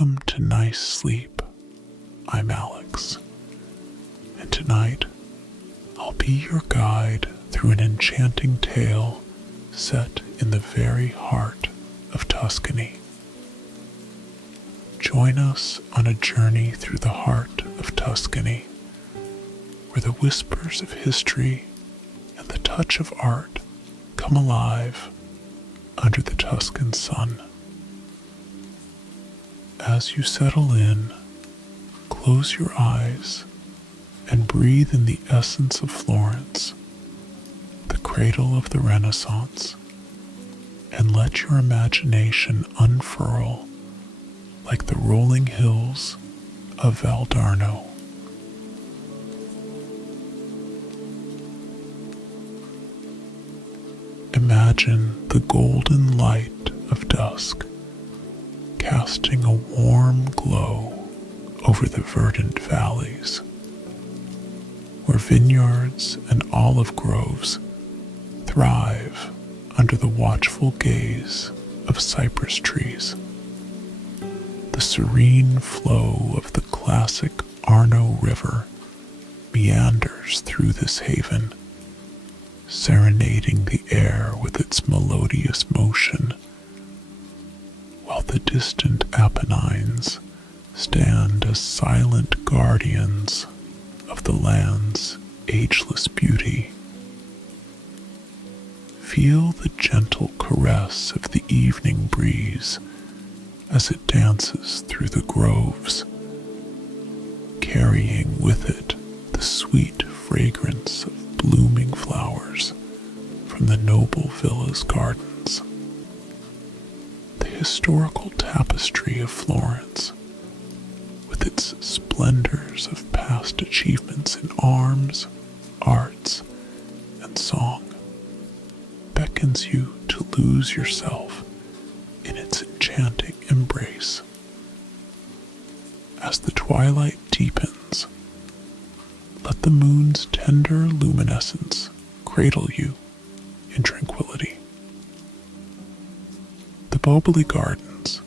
Welcome to Nice Sleep. I'm Alex, and tonight I'll be your guide through an enchanting tale set in the very heart of Tuscany. Join us on a journey through the heart of Tuscany, where the whispers of history and the touch of art come alive under the Tuscan sun. As you settle in, close your eyes and breathe in the essence of Florence, the cradle of the Renaissance, and let your imagination unfurl like the rolling hills of Valdarno. Imagine the golden light of dusk casting a warm glow over the verdant valleys, where vineyards and olive groves thrive under the watchful gaze of cypress trees. The serene flow of the classic Arno River meanders through this haven, serenading the air with its melodious motion, while the distant Apennines stand as silent guardians of the land's ageless beauty. Feel the gentle caress of the evening breeze as it dances through the groves, carrying with it the sweet fragrance of blooming flowers from the noble villa's gardens. The historical tapestry of Florence, with its splendors of past achievements in arms, arts, and song, beckons you to lose yourself in its enchanting embrace. As the twilight deepens, let the moon's tender luminescence cradle you in tranquility. The Boboli Gardens,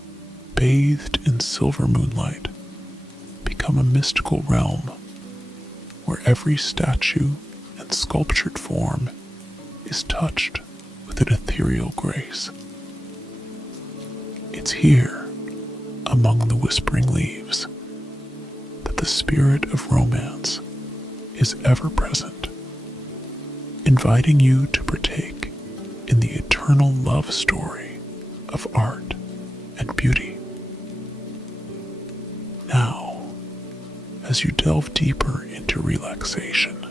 bathed in silver moonlight, become a mystical realm where every statue and sculptured form is touched with an ethereal grace. It's here, among the whispering leaves, that the spirit of romance is ever present, inviting you to partake in the eternal love story of art and beauty. Now, as you delve deeper into relaxation,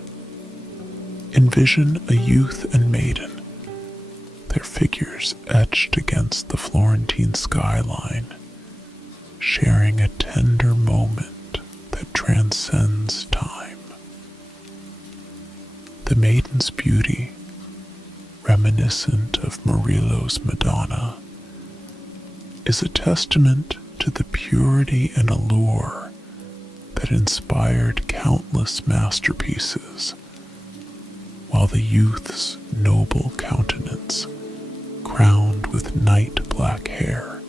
envision a youth and maiden, their figures etched against the Florentine skyline, sharing a tender moment that transcends time. The maiden's beauty, reminiscent of Murillo's Madonna, is a testament to the purity and allure that inspired countless masterpieces, while the youth's noble countenance, crowned with night black hair,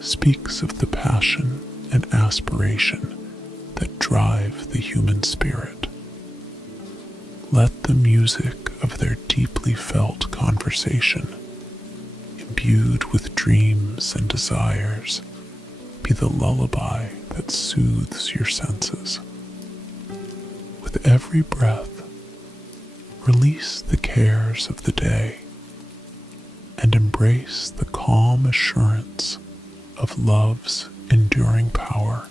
speaks of the passion and aspiration that drive the human spirit. Let the music of their deeply felt conversation, imbued with dreams and desires, be the lullaby that soothes your senses. With every breath, release the cares of the day and embrace the calm assurance of love's enduring power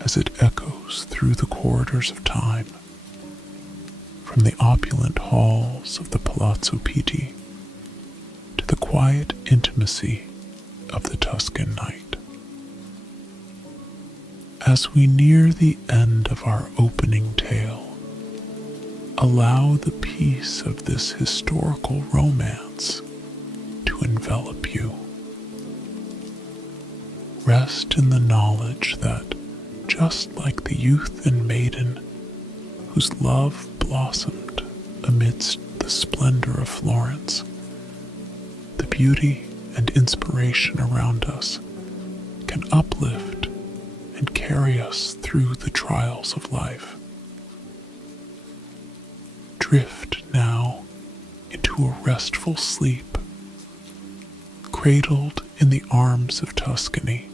as it echoes through the corridors of time, from the opulent halls of the Palazzo Pitti to the quiet intimacy of the Tuscan night. As we near the end of our opening tale, allow the peace of this historical romance to envelop you. Rest in the knowledge that, just like the youth and maiden whose love blossomed amidst the splendor of Florence, the beauty and inspiration around us can uplift and carry us through the trials of life. Drift now into a restful sleep, cradled in the arms of Tuscany,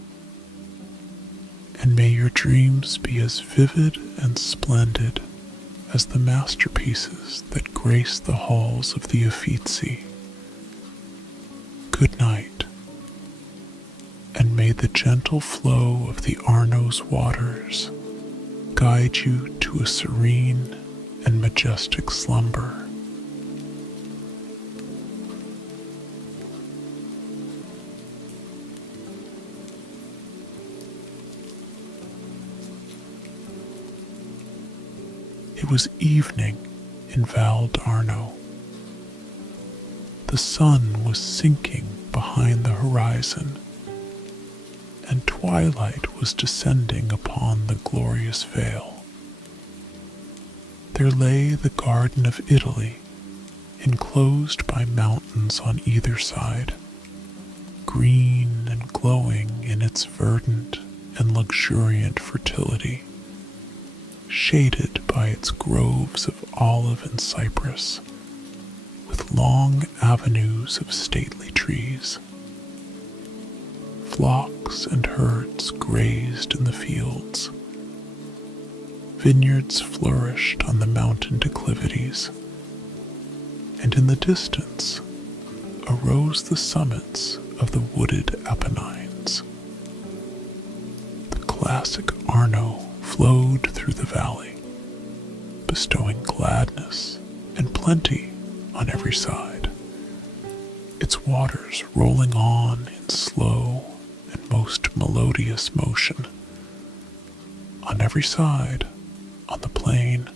and may your dreams be as vivid and splendid as the masterpieces that grace the halls of the Uffizi. Good night, and may the gentle flow of the Arno's waters guide you to a serene and majestic slumber. It was evening in Val d'Arno. The sun was sinking behind the horizon, and twilight was descending upon the glorious vale. There lay the Garden of Italy, enclosed by mountains on either side, green and glowing in its verdant and luxuriant fertility, shaded by its groves of olive and cypress, with long avenues of stately trees. Flocks and herds grazed in the fields. Vineyards flourished on the mountain declivities, and in the distance arose the summits of the wooded Apennines. The classic Arno flowed through the valley, bestowing gladness and plenty on every side, its waters rolling on in slow and most melodious motion. On every side, on the plain,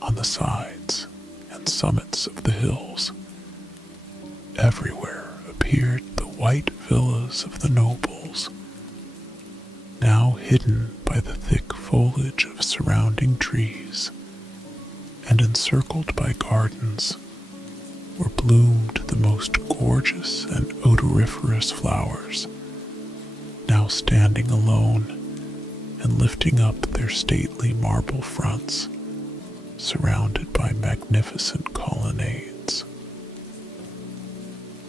on the sides and summits of the hills, everywhere appeared the white villas of the nobles, now hidden by the thick foliage of surrounding trees and encircled by gardens where bloomed the most gorgeous and odoriferous flowers, now standing alone and lifting up their stately marble fronts, surrounded by magnificent colonnades.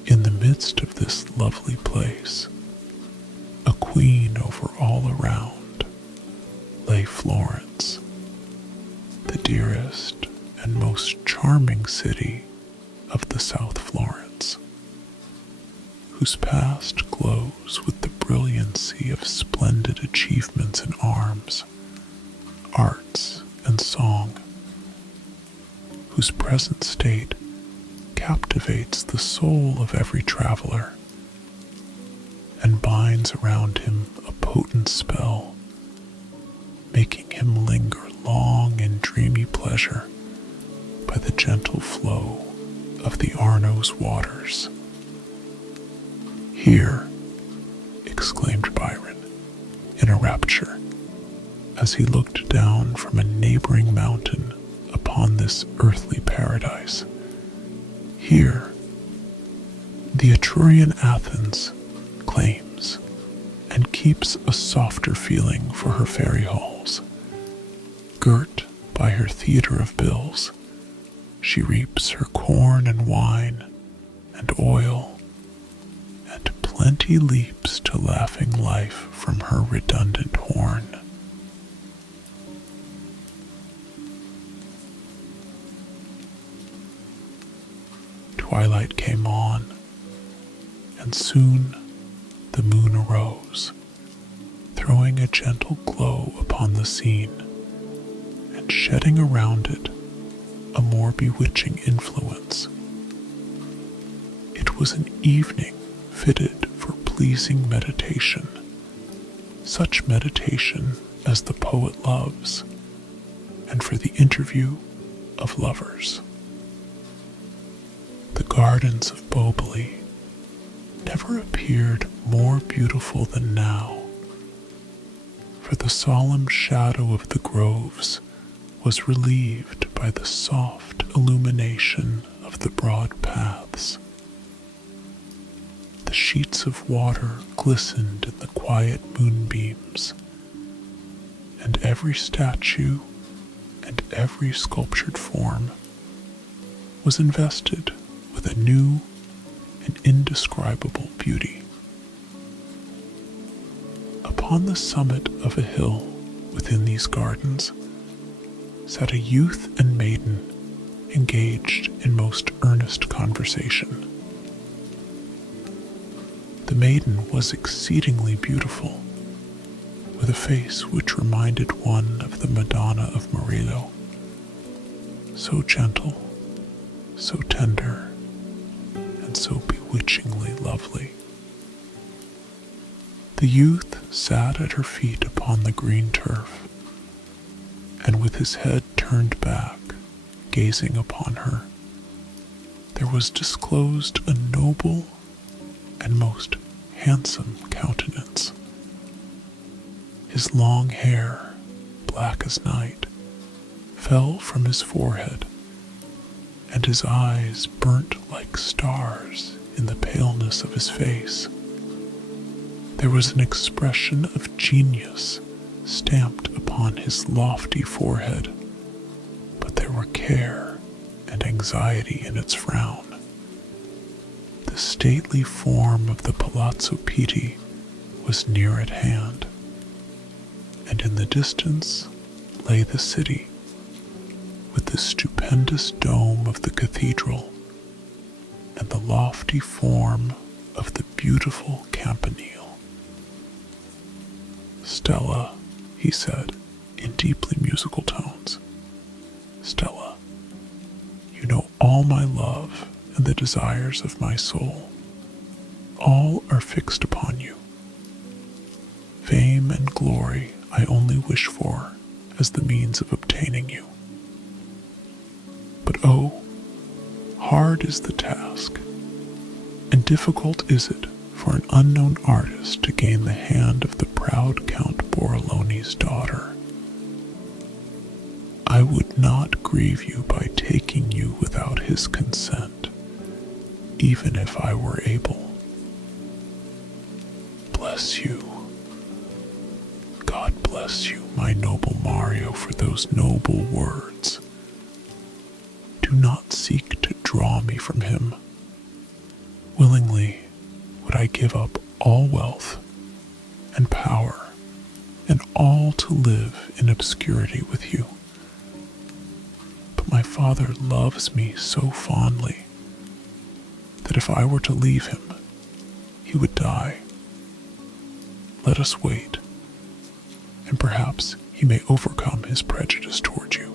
In the midst of this lovely place, a queen over all around, lay Florence, the dearest and most charming city of the South Florence, whose past glows with the brilliancy of splendid achievements in arms, arts, and song, whose present state captivates the soul of every traveler and binds around him a potent spell, making him linger long in dreamy pleasure by the gentle flow of the Arno's waters. Here, exclaimed Byron in a rapture, as he looked down from a neighboring mountain upon this earthly paradise. Here, the Etrurian Athens claims and keeps a softer feeling for her fairy halls. Girt by her theater of bills, she reaps her corn and wine and oil, and plenty leaps to laughing life from her redundant horn. Twilight came on, and soon the moon arose, throwing a gentle glow upon the scene, and shedding around it a more bewitching influence. It was an evening fitted for pleasing meditation, such meditation as the poet loves, and for the interview of lovers. The gardens of Boboli never appeared more beautiful than now, for the solemn shadow of the groves was relieved by the soft illumination of the broad paths. The sheets of water glistened in the quiet moonbeams, and every statue and every sculptured form was invested with a new and indescribable beauty. Upon the summit of a hill within these gardens sat a youth and maiden engaged in most earnest conversation. The maiden was exceedingly beautiful, with a face which reminded one of the Madonna of Mille, so gentle, so tender, and so bewitchingly lovely. The youth sat at her feet upon the green turf, and with his head turned back, gazing upon her, there was disclosed a noble and most handsome countenance. His long hair, black as night, fell from his forehead, and his eyes burnt like stars in the paleness of his face. There was an expression of genius stamped upon his lofty forehead, but there were care and anxiety in its frown. The stately form of the Palazzo Pitti was near at hand, and in the distance lay the city, with the stupendous dome of the cathedral and the lofty form of the beautiful campanile. "Stella," he said in deeply musical tones, "Stella, you know all my love and the desires of my soul. All are fixed upon you. Fame and glory I only wish for as the means of obtaining you. But oh, hard is the task, and difficult is it for an unknown artist to gain the hand of the proud Count Borroloni's daughter. I would not grieve you by taking you without his consent, even if I were able. Bless you. God bless you, my noble Mario, for those noble words. Do not seek to draw me from him. Willingly would I give up all wealth and power and all to live in obscurity with you. But my father loves me so fondly that if I were to leave him, he would die. Let us wait, and perhaps he may overcome his prejudice toward you.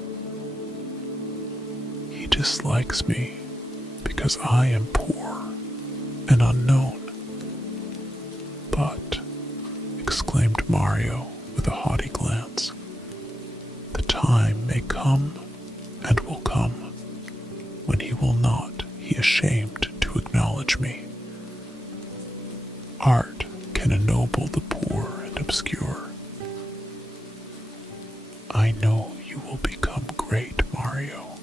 He dislikes me because I am poor and unknown. But," exclaimed Mario with a haughty glance, "the time may come and will come when he will not be ashamed to acknowledge me. Art can ennoble the poor and obscure. I know you will become great, Mario.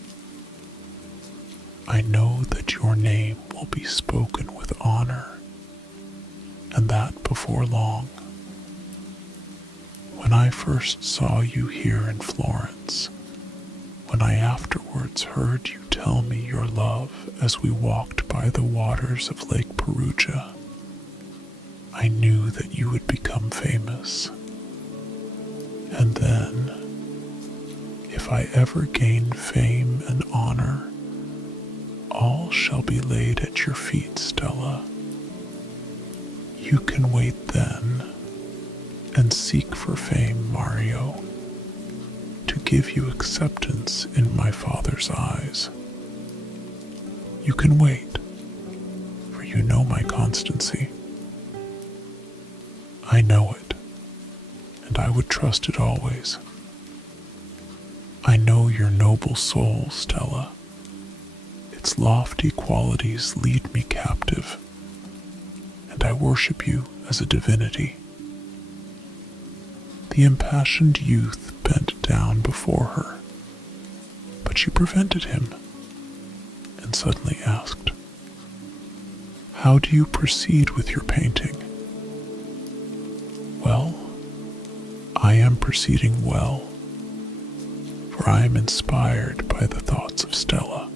I know that your name will be spoken with honor, and that before long. When I first saw you here in Florence, when I afterwards heard you tell me your love as we walked by the waters of Lake Perugia, I knew that you would become famous. And then, if I ever gain fame and honor, all shall be laid at your feet, Stella. You can wait then and seek for fame, Mario, to give you acceptance in my Father's eyes. You can wait, for you know my constancy. I know it, and I would trust it always. I know your noble soul, Stella. Its lofty qualities lead me captive, and I worship you as a divinity. The impassioned youth bent down before her, but she prevented him, and suddenly asked, How do you proceed with your painting? Well, I am proceeding well, for I am inspired by the thoughts of Stella.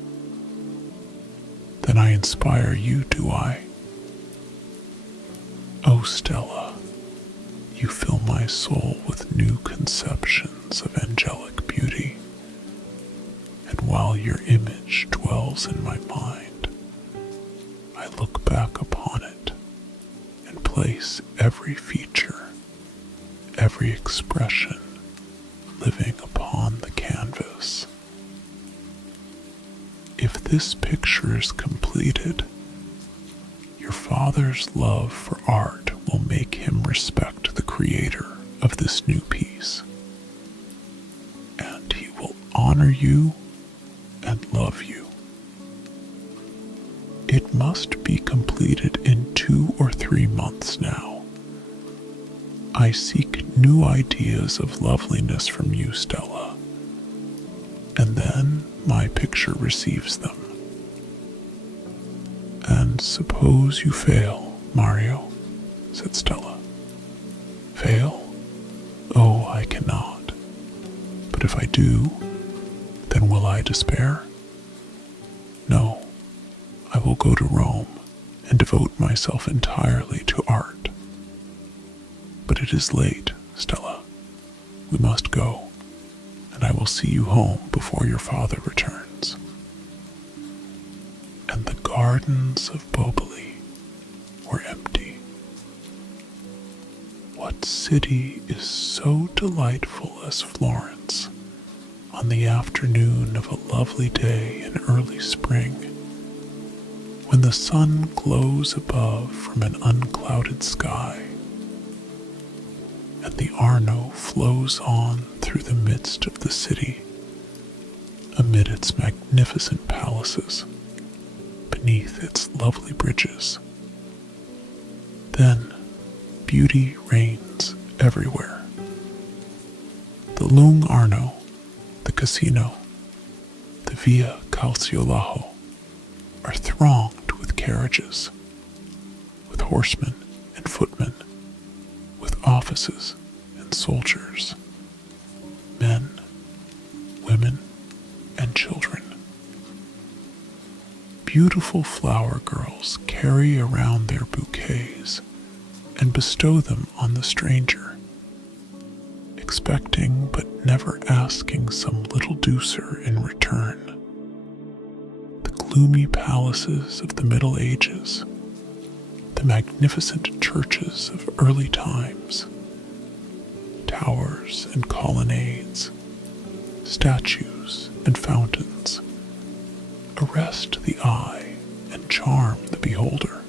Then I inspire you, do I? Oh, Stella, you fill my soul with new conceptions of angelic beauty, and while your image dwells in my mind, I look back upon it and place every feature, every expression living upon the canvas. If this picture is completed, your father's love for art will make him respect the creator of this new piece, and he will honor you and love you. It must be completed in 2 or 3 months now. I seek new ideas of loveliness from you, Stella, and then my picture receives them. And suppose you fail, Mario, said Stella. Fail? Oh, I cannot. But if I do, then will I despair? No, I will go to Rome and devote myself entirely to art. But it is late, Stella. We must go, and I will see you home before your father returns. And the gardens of Boboli were empty. What city is so delightful as Florence on the afternoon of a lovely day in early spring, when the sun glows above from an unclouded sky, and the Arno flows on through the midst of the city, amid its magnificent palaces, beneath its lovely bridges. Then beauty reigns everywhere. The Lung Arno, the casino, the Via Calciolaho are thronged with carriages, with horsemen and footmen, with offices and soldiers, men, women, and children. Beautiful flower girls carry around their bouquets and bestow them on the stranger, expecting but never asking some little douceur in return. The gloomy palaces of the Middle Ages, the magnificent churches of early times, towers and colonnades, statues and fountains, arrest the eye and charm the beholder.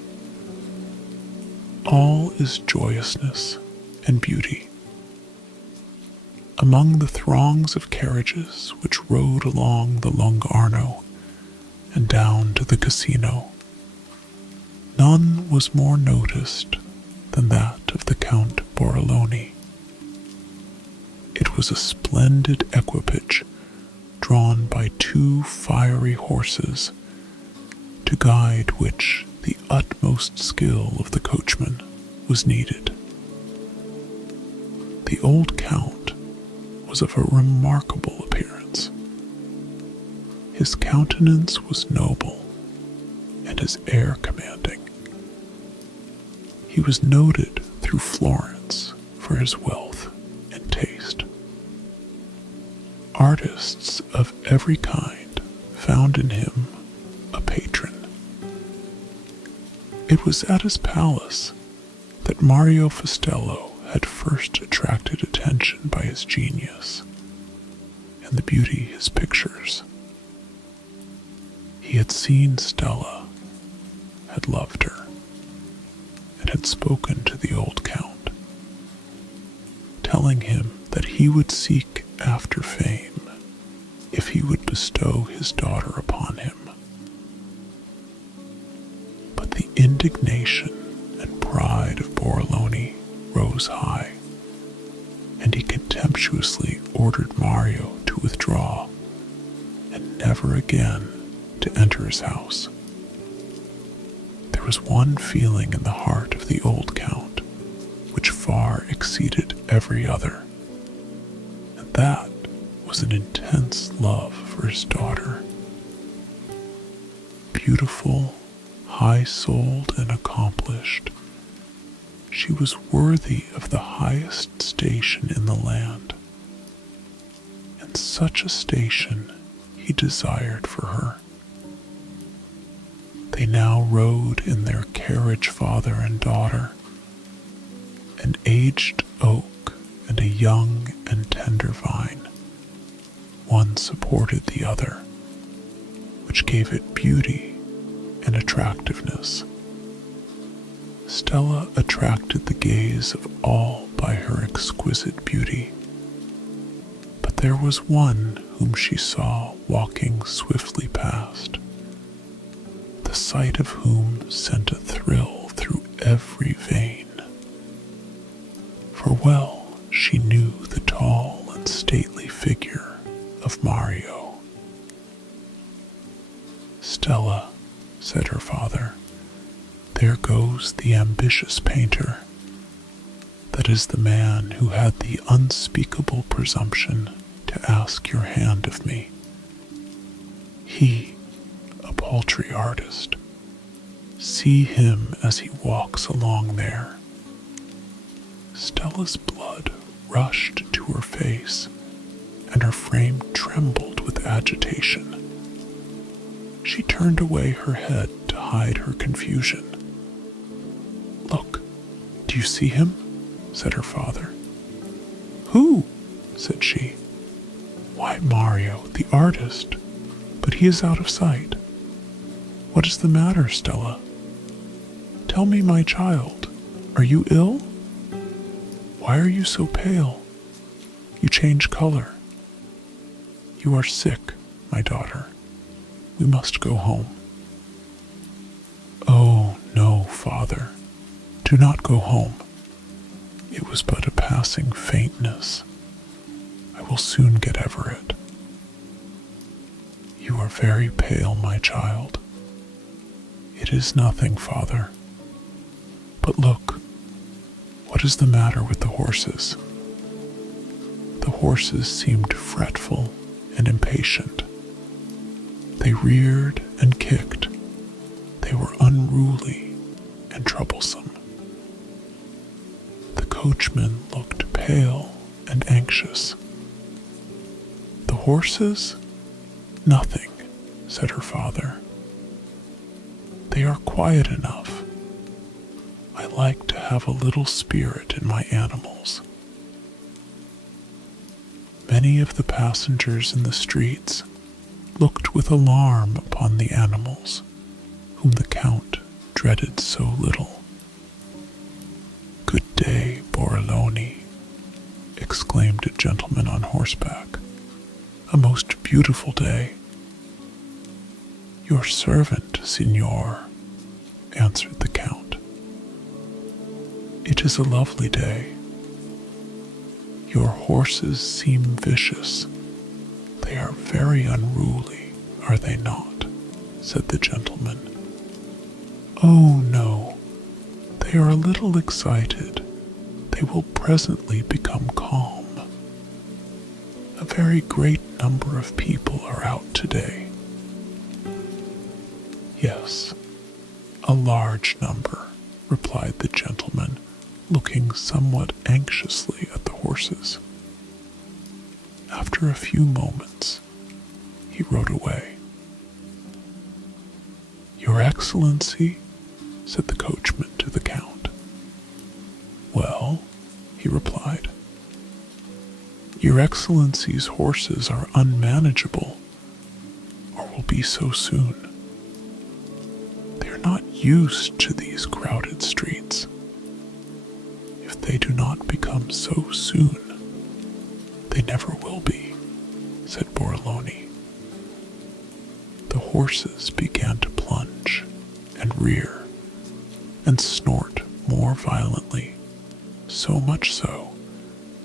All is joyousness and beauty. Among the throngs of carriages which rode along the Lung Arno and down to the casino, none was more noticed than that of the Count Borroloni. It was a splendid equipage drawn by 2 fiery horses, to guide which the utmost skill of the coachman was needed. The old count was of a remarkable appearance. His countenance was noble, and his air commanding. He was noted through Florence for his wealth and taste. Artists of every kind found in him a patron. It was at his palace that Mario Festello had first attracted attention by his genius and the beauty his pictures. He had seen Stella, had loved her, and had spoken to the old count, telling him that he would seek after fame if he would bestow his daughter upon him. But the indignation and pride of Borroloni rose high, and he contemptuously ordered Mario to withdraw and never again to enter his house. The There was one feeling in the heart of the old count which far exceeded every other, and that was an intense love for his daughter. Beautiful, high-souled, and accomplished, she was worthy of the highest station in the land, and such a station he desired for her. They now rode in their carriage, father and daughter, an aged oak and a young and tender vine. One supported the other, which gave it beauty and attractiveness. Stella attracted the gaze of all by her exquisite beauty, but there was one whom she saw walking swiftly past, the sight of whom sent a thrill through every vein. For well she knew the tall and stately figure of Mario. "Stella," said her father, "there goes the ambitious painter. That is the man who had the unspeakable presumption to ask your hand of me. He, a paltry artist. See him as he walks along there." Stella's blood rushed to her face, and her frame trembled with agitation. She turned away her head to hide her confusion. "Look, do you see him?" said her father. "Who?" said she. "Why, Mario, the artist, but he is out of sight. What is the matter, Stella? Tell me, my child, are you ill? Why are you so pale? You change color. You are sick, my daughter. We must go home." "Oh, no, father, do not go home. It was but a passing faintness. I will soon get over it." "You are very pale, my child." "It is nothing, father. But look, what is the matter with the horses?" The horses seemed fretful and impatient. They reared and kicked. They were unruly and troublesome. The coachman looked pale and anxious. "The horses? Nothing," said her father. "They are quiet enough. I like to have a little spirit in my animals." Many of the passengers in the streets looked with alarm upon the animals whom the Count dreaded so little. "Good day, Borrolone," exclaimed a gentleman on horseback. "A most beautiful day." "Your servant, signor," answered the Count. "It is a lovely day." "Your horses seem vicious. They are very unruly, are they not?" said the gentleman. "Oh, no, they are a little excited. They will presently become calm. A very great number of people are out today." "Yes, a large number," replied the gentleman, looking somewhat anxiously at the horses. After a few moments, he rode away. "Your Excellency," said the coachman to the Count. "Well," he replied, "Your Excellency's horses are unmanageable, or will be so soon. They are not used to these crowded streets. If they do not become so soon, they never will be," said Borrolone. The horses began to plunge and rear and snort more violently, so much so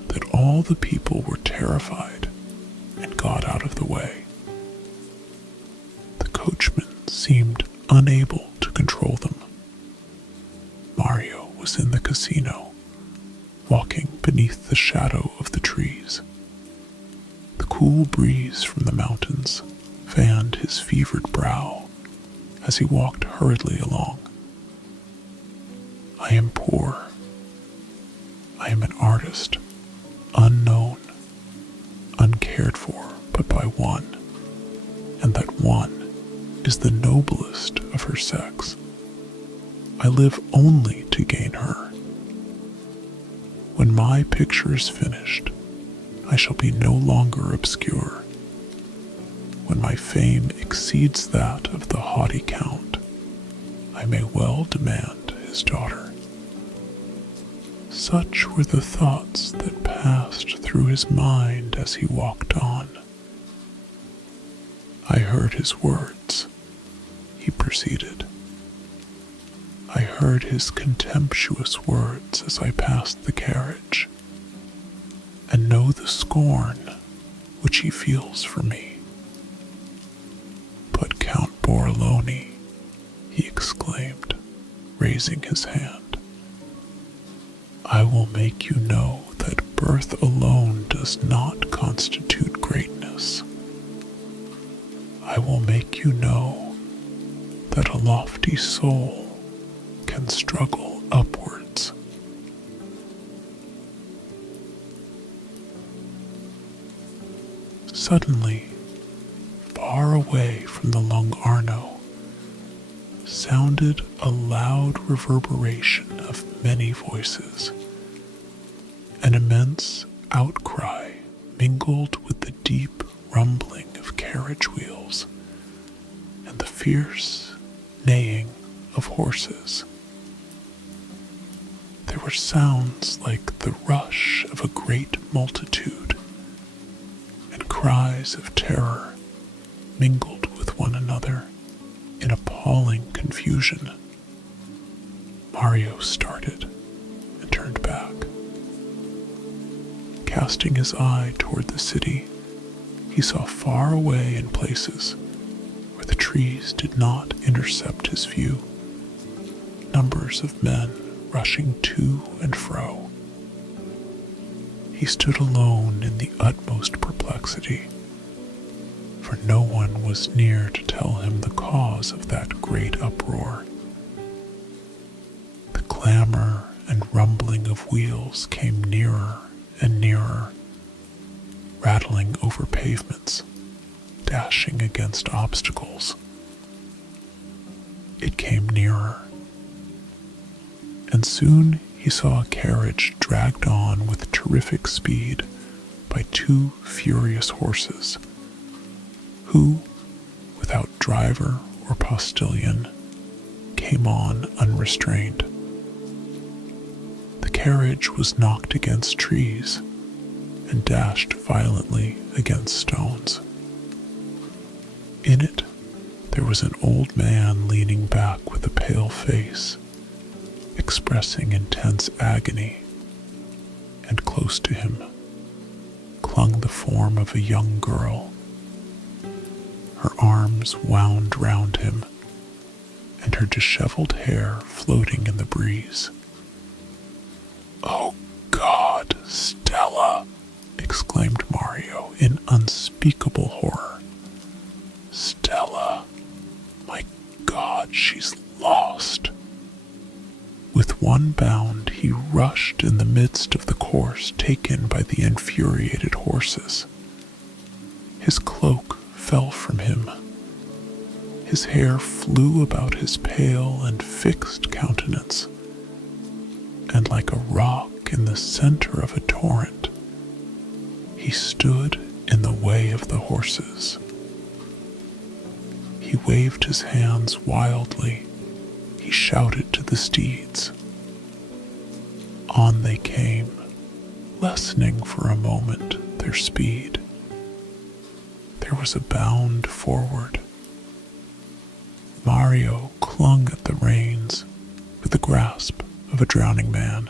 that all the people were terrified and got out of the way. The coachman seemed unable to control them, Mario was in the casino, walking beneath the shadow of the trees. The cool breeze from the mountains fanned his fevered brow as he walked hurriedly along. I am poor. I am an artist, unknown, uncared for but by one, and that one is the noblest of her sex. I live only to gain her. When my picture is finished, I shall be no longer obscure. When my fame exceeds that of the haughty count, I may well demand his daughter. Such were the thoughts that passed through his mind as he walked on. I heard his words, he proceeded. I heard his contemptuous words as I passed the carriage, and know the scorn which he feels for me. But Count Borrolone, he exclaimed, raising his hand, I will make you know that birth alone does not constitute greatness. I will make you know that a lofty soul can struggle upwards. Suddenly, far away from the Lung Arno, sounded a loud reverberation of many voices. An immense outcry mingled with the deep rumbling of carriage wheels and the fierce neighing of horses. There were sounds like the rush of a great multitude, and cries of terror mingled with one another in appalling confusion. Mario started and turned back. Casting his eye toward the city, he saw far away in places where the trees did not intercept his view, numbers of men rushing to and fro. He stood alone in the utmost perplexity, for no one was near to tell him the cause of that great uproar. The clamor and rumbling of wheels came nearer and nearer, rattling over pavements, dashing against obstacles. It came nearer, and soon he saw a carriage dragged on with terrific speed by two furious horses, who, without driver or postilion, came on unrestrained. The carriage was knocked against trees and dashed violently against stones. In it, there was an old man leaning back with a pale face, expressing intense agony, and close to him clung the form of a young girl, her arms wound round him, and her disheveled hair floating in the breeze. "Oh God, Stella!" exclaimed Mario in unspeakable horror. "Stella! My God, she's lost!" With one bound, he rushed in the midst of the course taken by the infuriated horses. His cloak fell from him. His hair flew about his pale and fixed countenance, and like a rock in the center of a torrent, he stood in the way of the horses. He waved his hands wildly. He shouted to the steeds. On they came, lessening for a moment their speed. There was a bound forward. Mario clung at the reins with the grasp of a drowning man.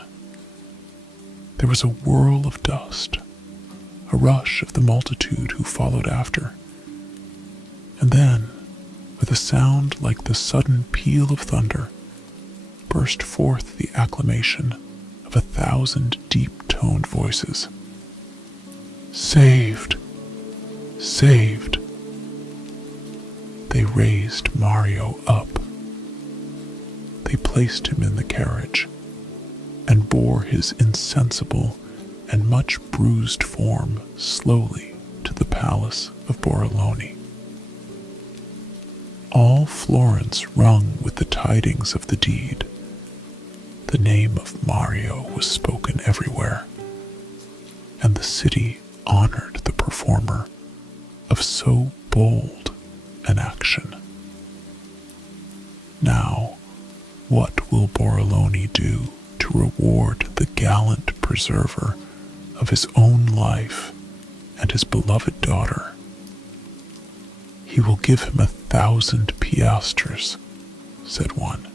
There was a whirl of dust, a rush of the multitude who followed after, and then, with a sound like the sudden peal of thunder, burst forth the acclamation of 1,000 deep-toned voices. Saved! Saved! They raised Mario up. They placed him in the carriage and bore his insensible and much bruised form slowly to the palace of Borrolone. All Florence rung with the tidings of the deed. The name of Mario was spoken everywhere, and the city honored the performer of so bold an action. Now, what will Borrolone do to reward the gallant preserver of his own life and his beloved daughter? He will give him 1,000 piastres, said one.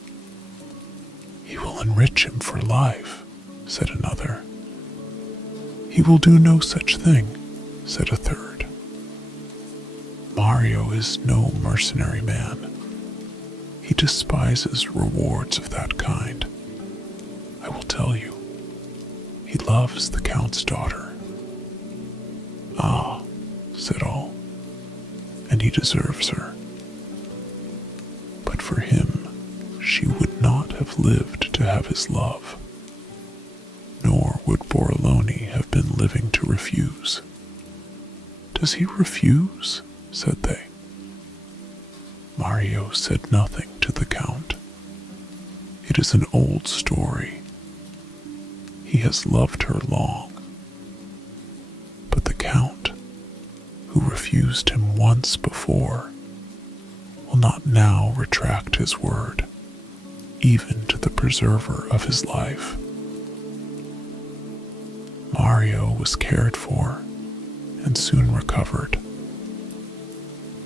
He will enrich him for life, said another. He will do no such thing, said a third. Mario is no mercenary man. He despises rewards of that kind. I will tell you, he loves the Count's daughter. Ah, said all, and he deserves her. But for him, she would not have lived to have his love, nor would Borrolone have been living to refuse. Does he refuse? Said they. Mario said nothing to the Count. It is an old story. He has loved her long. But the Count, who refused him once before, will not now retract his word, even to the preserver of his life. Mario was cared for and soon recovered.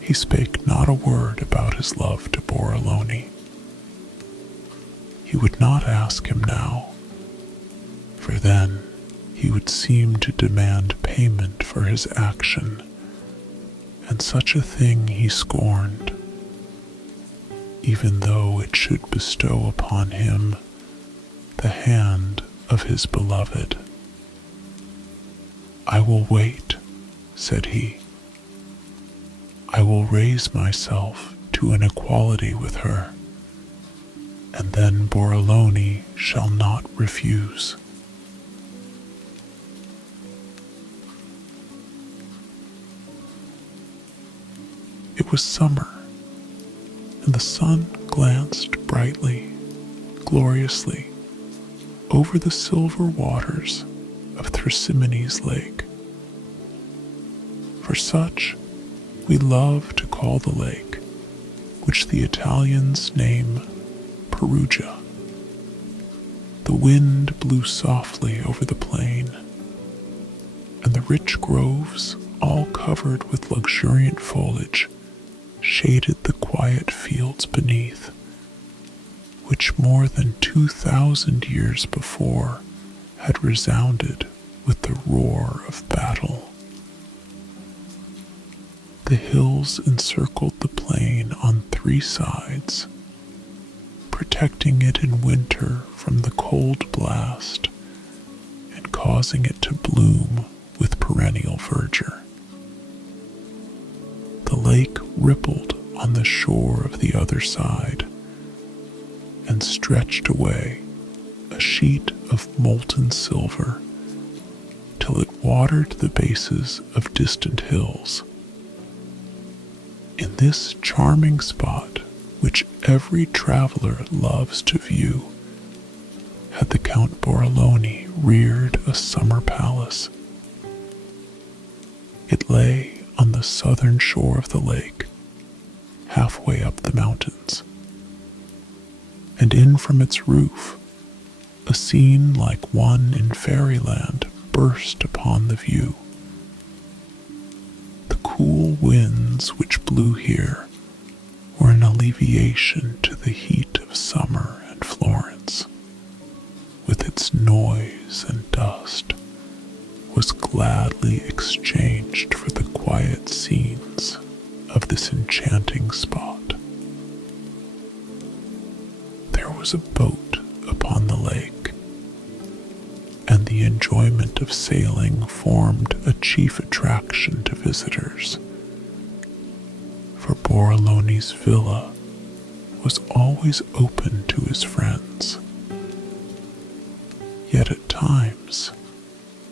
He spake not a word about his love to Borrolone. He would not ask him now, for then he would seem to demand payment for his action, and such a thing he scorned, even though it should bestow upon him the hand of his beloved. I will wait, said he. I will raise myself to an equality with her, and then Borrolone shall not refuse. It was summer, and the sun glanced brightly, gloriously, over the silver waters of Thrasimine's lake. For such we love to call the lake, which the Italians name Perugia. The wind blew softly over the plain, and the rich groves, all covered with luxuriant foliage, shaded the quiet fields beneath, which more than 2,000 years before had resounded with the roar of battle. The hills encircled the plain on 3 sides, protecting it in winter from the cold blast and causing it to bloom with perennial verdure. The lake rippled on the shore of the other side and stretched away, a sheet of molten silver, till it watered the bases of distant hills. In this charming spot, which every traveler loves to view, had the Count Borrolone reared a summer palace. It lay on the southern shore of the lake, halfway up the mountains, and in from its roof, a scene like one in fairyland burst upon the view. The cool winds which blew here were an alleviation to the heat of summer and Florence, with its noise and dust, was gladly exchanged for the quiet scenes of this enchanting spot. There was a boat lake, and the enjoyment of sailing formed a chief attraction to visitors. For Borroloni's villa was always open to his friends. Yet at times,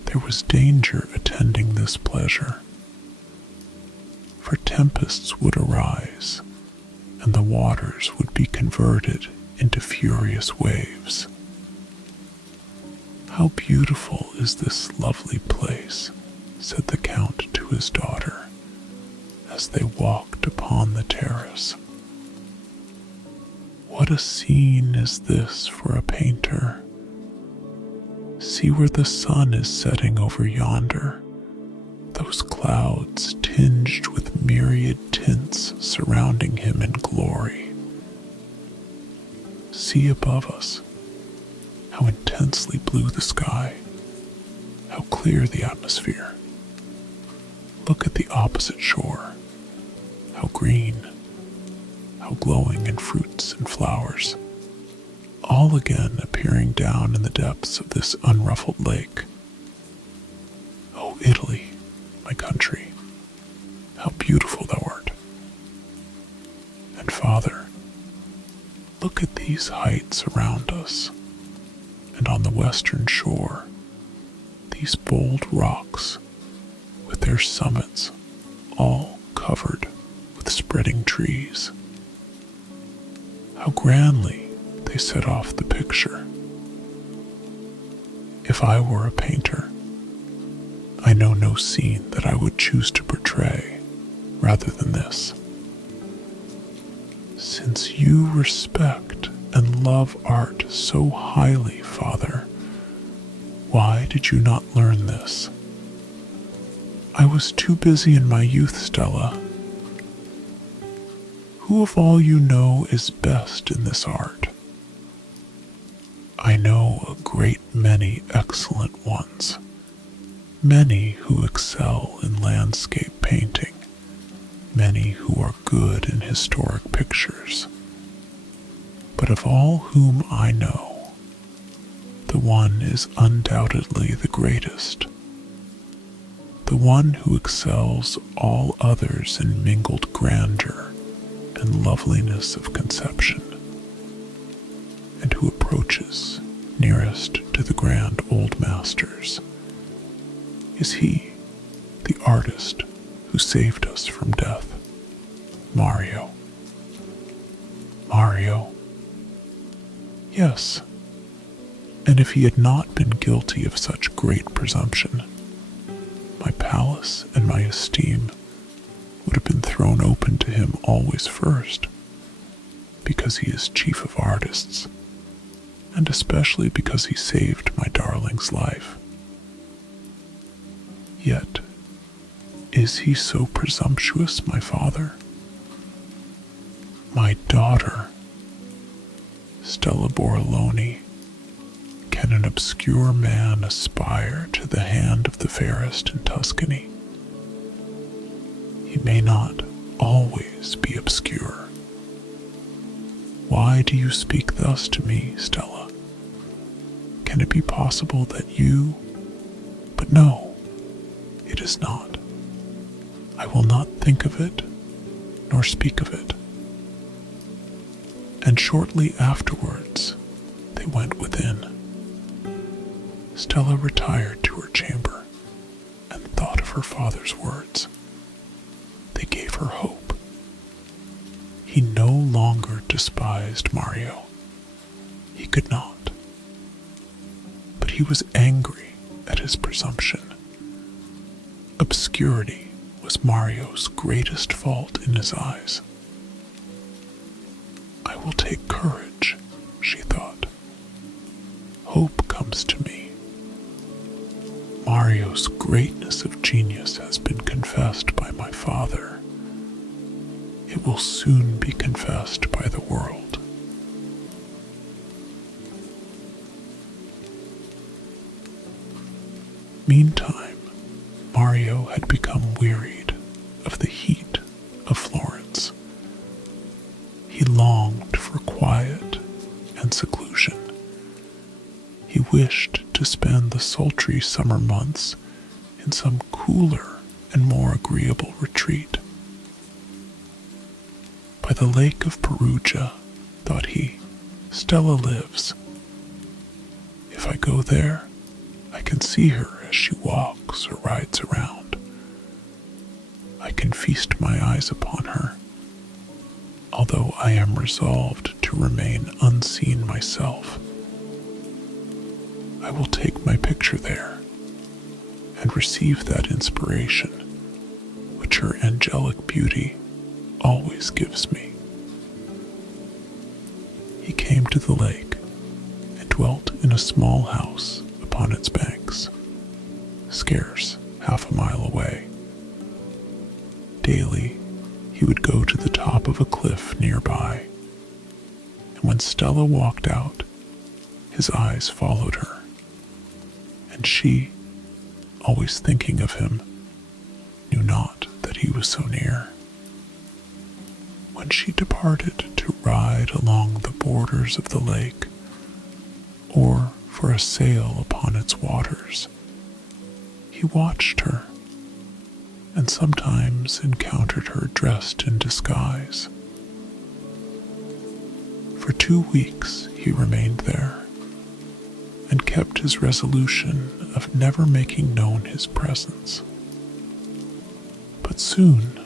there was danger attending this pleasure, for tempests would arise, and the waters would be converted into furious waves. "How beautiful is this lovely place," said the Count to his daughter, as they walked upon the terrace. "What a scene is this for a painter! See where the sun is setting over yonder, those clouds tinged with myriad tints surrounding him in glory. See above us how intensely blue the sky, how clear the atmosphere. Look at the opposite shore, how green, how glowing in fruits and flowers, all again appearing down in the depths of this unruffled lake. O Italy, my country, how beautiful thou art! And Father, look at these heights around us, and on the western shore, these bold rocks with their summits all covered with spreading trees. How grandly they set off the picture. If I were a painter, I know no scene that I would choose to portray rather than this. Since you respect and love art so highly, Father, why did you not learn this? I was too busy in my youth, Stella. Who of all you know is best in this art? I know a great many excellent ones, many who excel in landscape painting, many who are good in historic pictures. But of all whom I know, the one is undoubtedly the greatest, the one who excels all others in mingled grandeur and loveliness of conception, and who approaches nearest to the grand old masters, is he, the artist who saved us from death, Mario. Mario? Yes, and if he had not been guilty of such great presumption, my palace and my esteem would have been thrown open to him always first, because he is chief of artists, and especially because he saved my darling's life. Yet, is he so presumptuous, my father? My daughter, Stella Borroloni, can an obscure man aspire to the hand of the fairest in Tuscany? He may not always be obscure. Why do you speak thus to me, Stella? Can it be possible that you... But no, it is not. I will not think of it, nor speak of it. And shortly afterwards, they went within. Stella retired to her chamber and thought of her father's words. They gave her hope. He no longer despised Mario. He could not. But he was angry at his presumption. Obscurity was Mario's greatest fault in his eyes. I will take courage, she thought. Hope comes to me. Mario's greatness of genius has been confessed by my father. It will soon be confessed by the world. Meantime, Mario had become wearied of the heat of Florence. He longed for quiet and seclusion, wished to spend the sultry summer months in some cooler and more agreeable retreat. By the lake of Perugia, thought he, Stella lives. If I go there, I can see her as she walks or rides around. I can feast my eyes upon her, although I am resolved to remain unseen myself. I will take my picture there and receive that inspiration which her angelic beauty always gives me. He came to the lake and dwelt in a small house upon its banks, scarce half a mile away. Daily, he would go to the top of a cliff nearby, and when Stella walked out, his eyes followed her, and she, always thinking of him, knew not that he was so near. When she departed to ride along the borders of the lake, or for a sail upon its waters, he watched her, and sometimes encountered her dressed in disguise. For 2 weeks he remained there, and kept his resolution of never making known his presence. But soon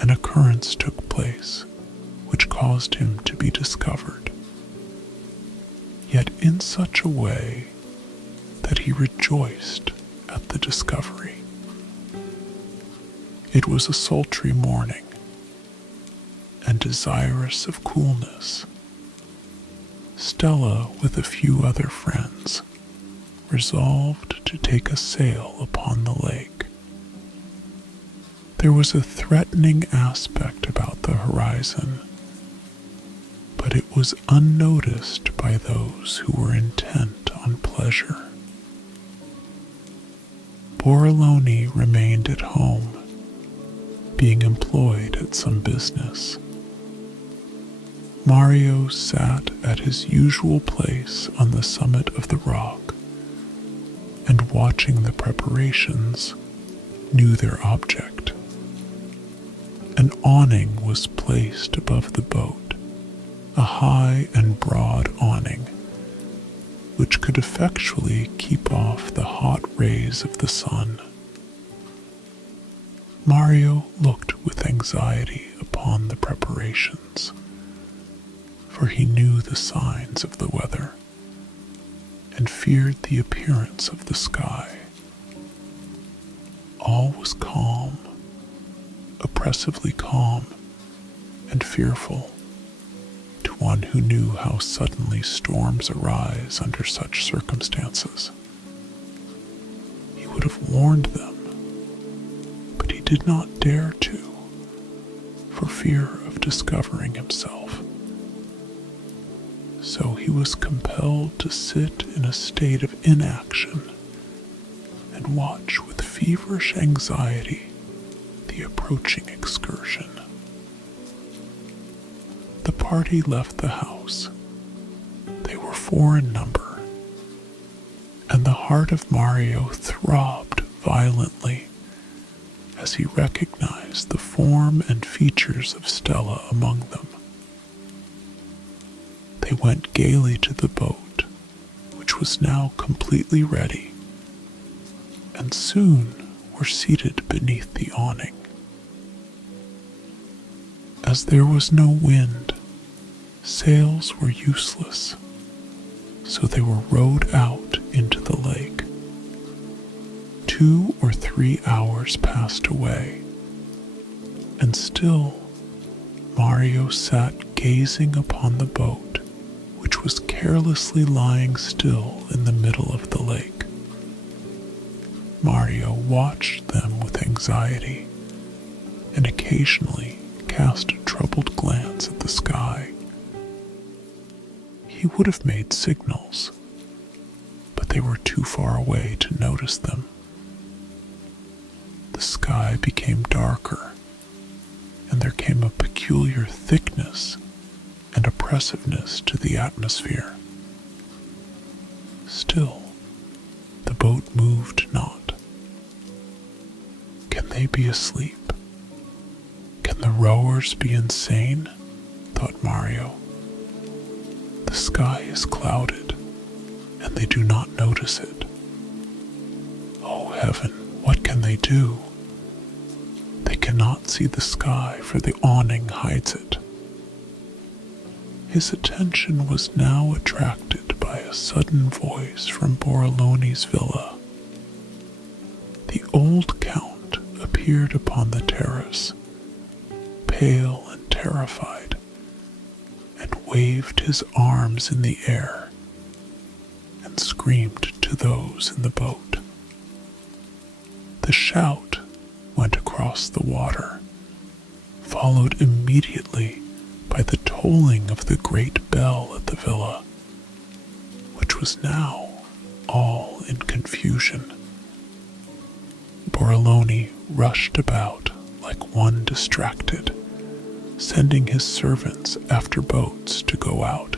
an occurrence took place which caused him to be discovered, yet in such a way that he rejoiced at the discovery. It was a sultry morning, and desirous of coolness, Stella, with a few other friends, resolved to take a sail upon the lake. There was a threatening aspect about the horizon, but it was unnoticed by those who were intent on pleasure. Borrolone remained at home, being employed at some business. Mario sat at his usual place on the summit of the rock, and watching the preparations, knew their object. An awning was placed above the boat, a high and broad awning, which could effectually keep off the hot rays of the sun. Mario looked with anxiety upon the preparations, for he knew the signs of the weather, and feared the appearance of the sky. All was calm, oppressively calm and fearful to one who knew how suddenly storms arise under such circumstances. He would have warned them, but he did not dare to, for fear of discovering himself. So he was compelled to sit in a state of inaction and watch with feverish anxiety the approaching excursion. The party left the house. They were 4 in number, and the heart of Mario throbbed violently as he recognized the form and features of Stella among them. They went gaily to the boat, which was now completely ready, and soon were seated beneath the awning. As there was no wind, sails were useless, so they were rowed out into the lake. 2 or 3 hours passed away, and still Mario sat gazing upon the boat, which was carelessly lying still in the middle of the lake. Mario watched them with anxiety, and occasionally cast a troubled glance at the sky. He would have made signals, but they were too far away to notice them. The sky became darker, and there came a peculiar thickness and oppressiveness to the atmosphere. Still, the boat moved not. Can they be asleep? Can the rowers be insane? Thought Mario. The sky is clouded, and they do not notice it. Oh heaven, what can they do? They cannot see the sky, for the awning hides it. His attention was now attracted by a sudden voice from Borroloni's villa. The old count appeared upon the terrace, pale and terrified, and waved his arms in the air and screamed to those in the boat. The shout went across the water, followed immediately by the tolling of the great bell at the villa, which was now all in confusion. Borroloni rushed about like one distracted, sending his servants after boats to go out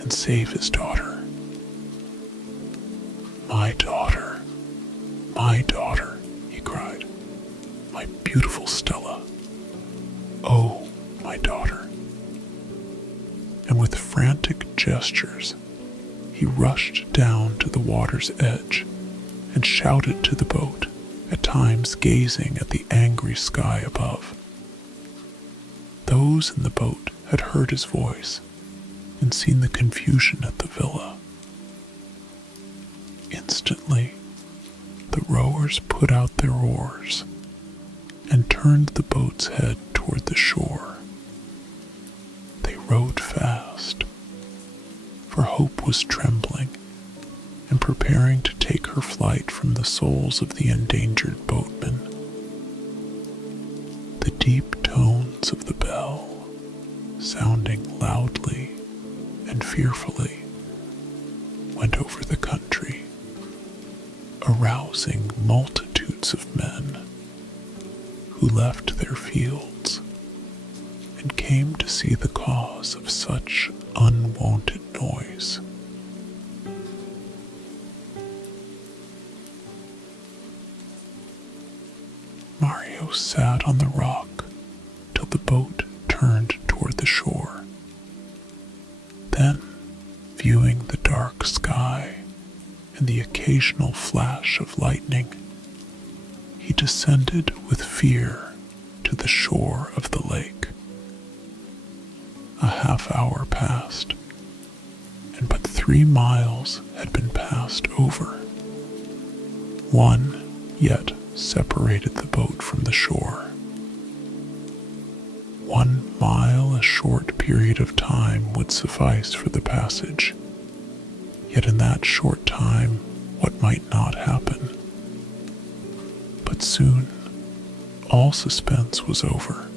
and save his daughter. My daughter, he cried, my beautiful Stella. Oh, my daughter. And with frantic gestures, he rushed down to the water's edge and shouted to the boat, at times gazing at the angry sky above. Those in the boat had heard his voice and seen the confusion at the villa. Instantly, the rowers put out their oars and turned the boat's head toward the shore. They rowed fast, for hope was trembling and preparing to take her flight from the souls of the endangered boatmen. The deep tones of the bell, sounding loudly and fearfully, went over the country, arousing multitudes of men who left their fields and came to see the cause of such unwonted noise. Mario sat on the rock till the boat turned toward the shore. Then, viewing the dark sky and the occasional flash of lightning, he descended with fear to the shore of the lake. A half-hour passed, and but 3 miles had been passed over. One yet separated the boat from the shore. 1 mile, a short period of time, would suffice for the passage. Yet in that short time, what might not happen? But soon, all suspense was over.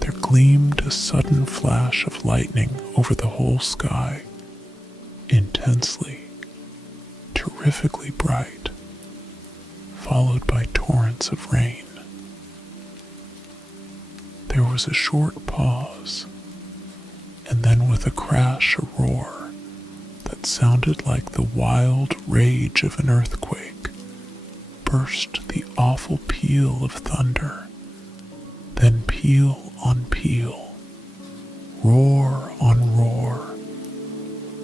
There gleamed a sudden flash of lightning over the whole sky, intensely, terrifically bright, followed by torrents of rain. There was a short pause, and then with a crash, a roar that sounded like the wild rage of an earthquake, burst the awful peal of thunder, then peal on peal, roar on roar,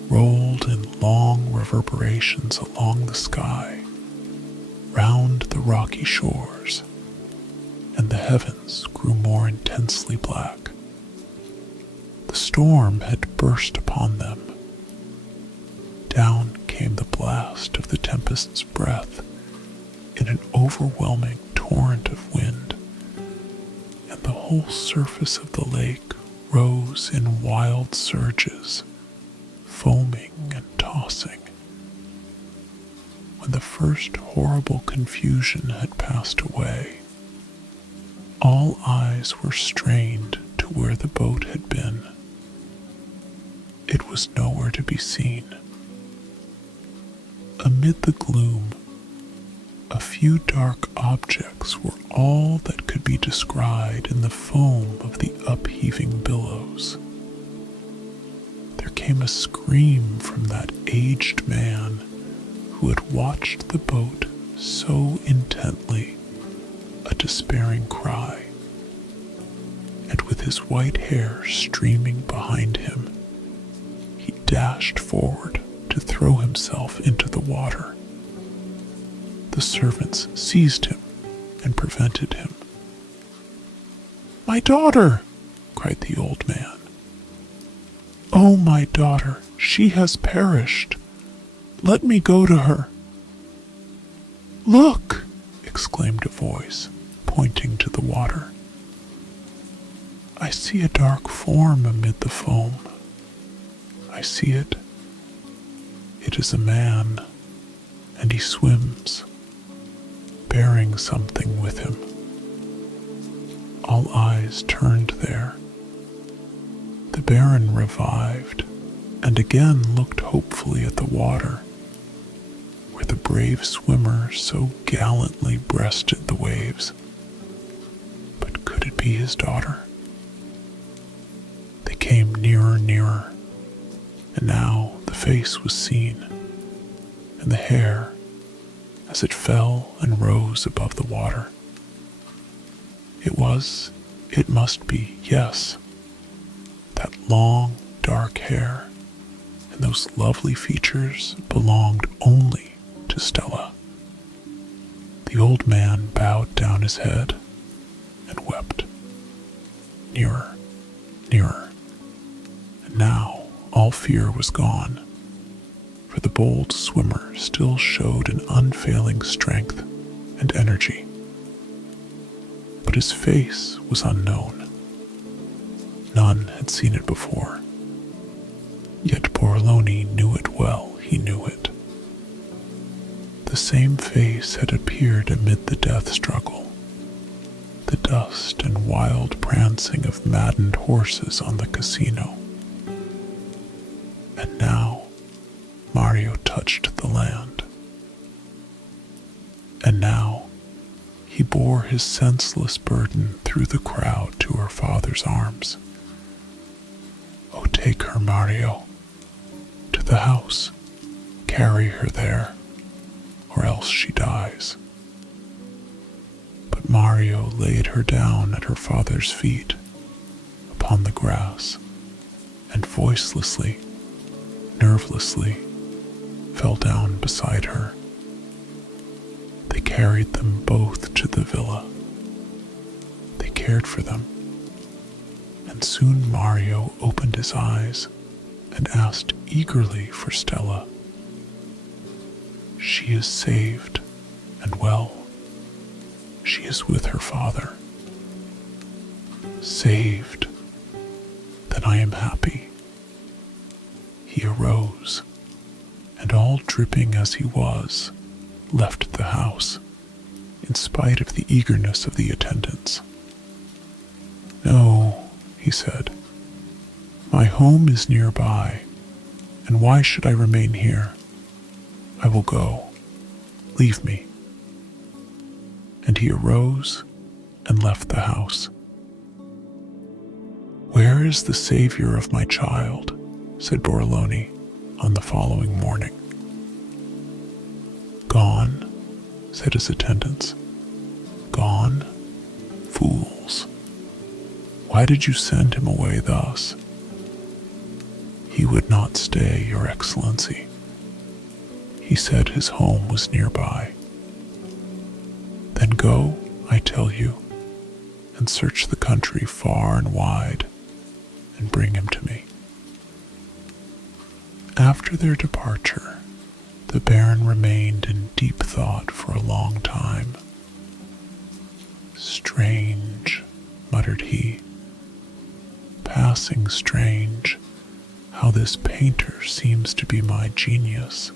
rolled in long reverberations along the sky, round the rocky shores, and the heavens grew more intensely black. The storm had burst upon them. Down came the blast of the tempest's breath in an overwhelming torrent of wind, and the whole surface of the lake rose in wild surges, foaming and tossing. When the first horrible confusion had passed away, all eyes were strained to where the boat had been. It was nowhere to be seen. Amid the gloom, a few dark objects were all that could be descried in the foam of the upheaving billows. There came a scream from that aged man who had watched the boat so intently, a despairing cry, and with his white hair streaming behind him, he dashed forward to throw himself into the water. The servants seized him and prevented him. "My daughter!" cried the old man. "Oh, my daughter, she has perished. Let me go to her." "Look!" exclaimed a voice, pointing to the water. "I see a dark form amid the foam. I see it. It is a man, and he swims, bearing something with him." All eyes turned there. The Baron revived and again looked hopefully at the water, where the brave swimmer so gallantly breasted the waves. But could it be his daughter? They came nearer, and now the face was seen, and the hair as it fell and rose above the water. It must be, yes, that long, dark hair and those lovely features belonged only to Stella. The old man bowed down his head and wept. Nearer, and now all fear was gone, for the bold swimmer still showed an unfailing strength and energy. But his face was unknown. None had seen it before. Yet Borlone knew it well, he knew it. The same face had appeared amid the death struggle, the dust and wild prancing of maddened horses on the casino. And now Mario touched the land. And now he bore his senseless burden through the crowd to her father's arms. "Oh, take her, Mario, to the house. Carry her there, or else she dies." But Mario laid her down at her father's feet, upon the grass, and voicelessly, nervelessly, fell down beside her. They carried them both to the villa. They cared for them, and soon Mario opened his eyes and asked eagerly for Stella. "She is saved and well. She is with her father." "Saved? Then I am happy." He arose, and all dripping as he was, left the house, in spite of the eagerness of the attendants. "No," he said, "my home is nearby, and why should I remain here? I will go. Leave me." And he arose and left the house. "Where is the savior of my child?" said Borlone on the following morning. "Gone," said his attendants. "Gone? Fools. Why did you send him away thus?" "He would not stay, Your Excellency. He said his home was nearby." "Then go, I tell you, and search the country far and wide, and bring him to me." After their departure, the Baron remained in deep thought for a long time. "Strange," muttered he, "passing strange, how this painter seems to be my genius.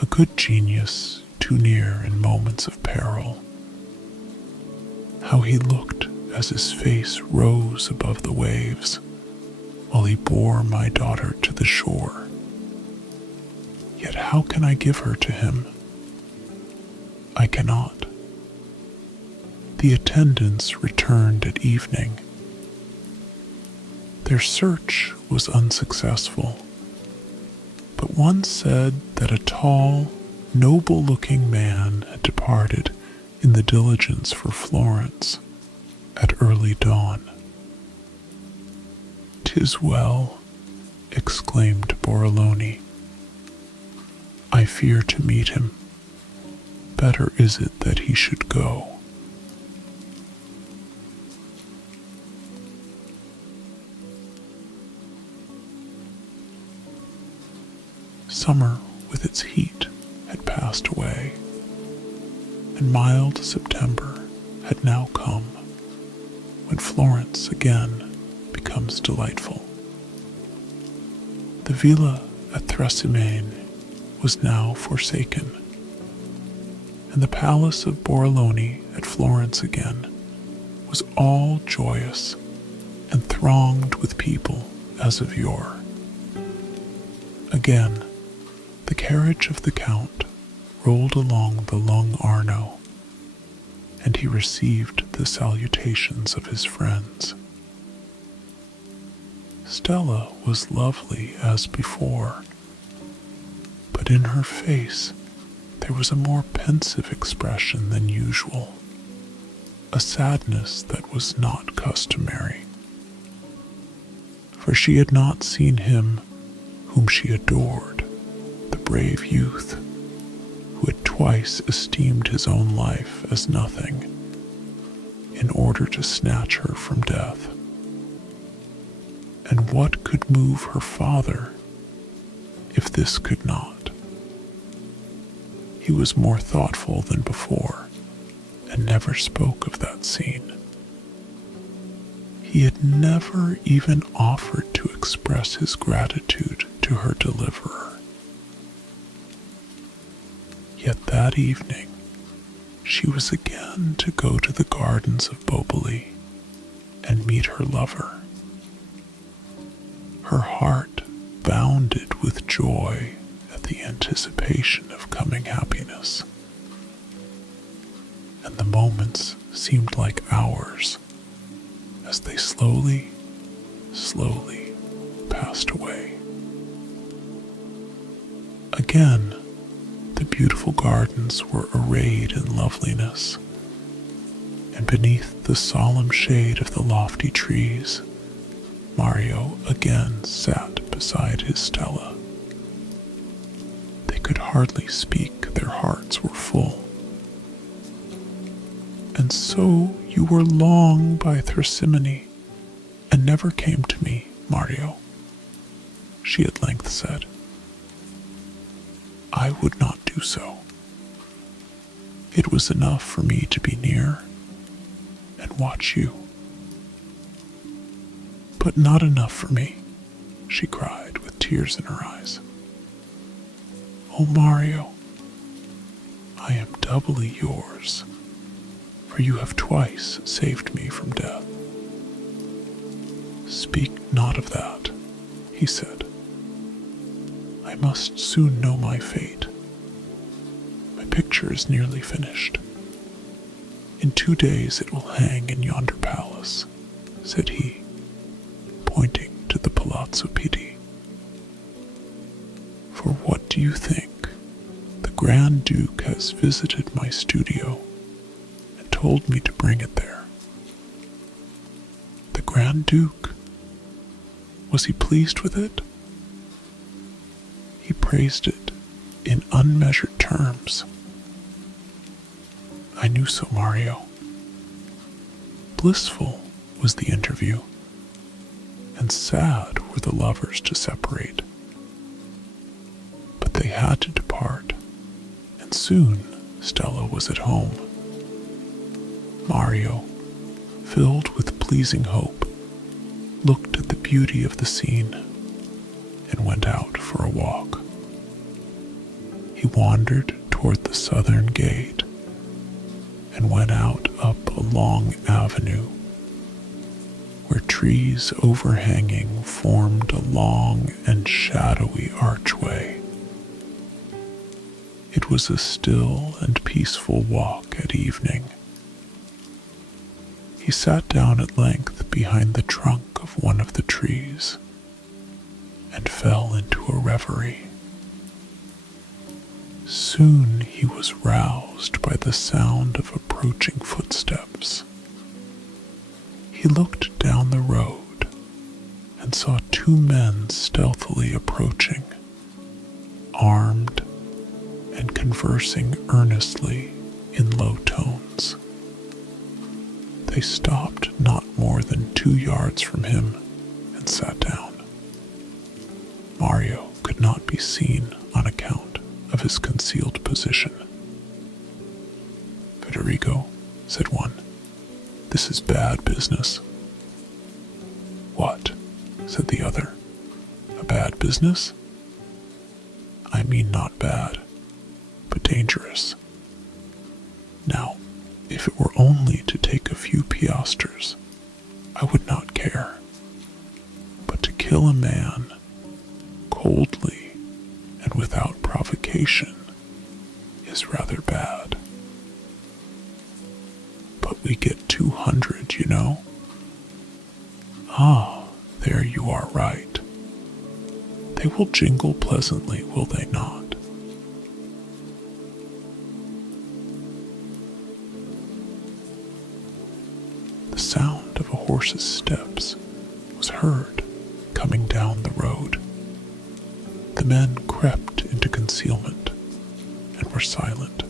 A good genius too near in moments of peril. How he looked as his face rose above the waves, while he bore my daughter to the shore. Yet how can I give her to him? I cannot." The attendants returned at evening. Their search was unsuccessful, but one said that a tall, noble-looking man had departed in the diligence for Florence at early dawn. "'Tis well," exclaimed Borrolone. "I fear to meet him. Better is it that he should go." Summer, with its heat, had passed away, and mild September had now come, when Florence again becomes delightful. The villa at Trasimene was now forsaken, and the palace of Borrolone at Florence again was all joyous and thronged with people as of yore. Again, the carriage of the Count rolled along the Lung Arno, and he received the salutations of his friends. Stella was lovely as before, but in her face there was a more pensive expression than usual, a sadness that was not customary, for she had not seen him whom she adored, the brave youth who had twice esteemed his own life as nothing in order to snatch her from death. And what could move her father if this could not? He was more thoughtful than before and never spoke of that scene. He had never even offered to express his gratitude to her deliverer. Yet that evening, she was again to go to the gardens of Boboli and meet her lover. Her heart bounded with joy at the anticipation of coming happiness, and the moments seemed like hours as they slowly passed away. Again, the beautiful gardens were arrayed in loveliness, and beneath the solemn shade of the lofty trees, Mario again sat beside his Stella. They could hardly speak, their hearts were full. "And so you were long by Trasimene, and never came to me, Mario," she at length said. "I would not do so. It was enough for me to be near and watch you." "But not enough for me," she cried with tears in her eyes. "Oh, Mario, I am doubly yours, for you have twice saved me from death." "Speak not of that," he said. "I must soon know my fate. My picture is nearly finished. In 2 days it will hang in yonder palace," said he, pointing to the Palazzo Pitti. "For what do you think? The Grand Duke has visited my studio and told me to bring it there." "The Grand Duke? Was he pleased with it?" "He praised it in unmeasured terms." "I knew so, Mario." Blissful was the interview, and sad were the lovers to separate. But they had to depart, and soon Stella was at home. Mario, filled with pleasing hope, looked at the beauty of the scene and went out for a walk. He wandered toward the southern gate and went out up a long avenue where trees overhanging formed a long and shadowy archway. It was a still and peaceful walk at evening. He He sat down at length behind the trunk of one of the trees and fell into a reverie. Soon he was roused by the sound of approaching footsteps. He looked down the road and saw two men stealthily approaching, armed and conversing earnestly in low tones. They stopped not more than 2 yards from him and sat down. Mario could not be seen on account of his concealed position. "Federico," said one, "this is bad business." "What?" said the other. "A bad business?" "I mean not bad, but dangerous. Now, if it were only to take a few piastres, I would not care. But to kill a man, coldly and without provocation, is rather bad. But we get 200, you know." "Ah, there you are right. They will jingle pleasantly, will they not?" The sound of a horse's steps was heard coming down the road. The men crept into concealment and were silent.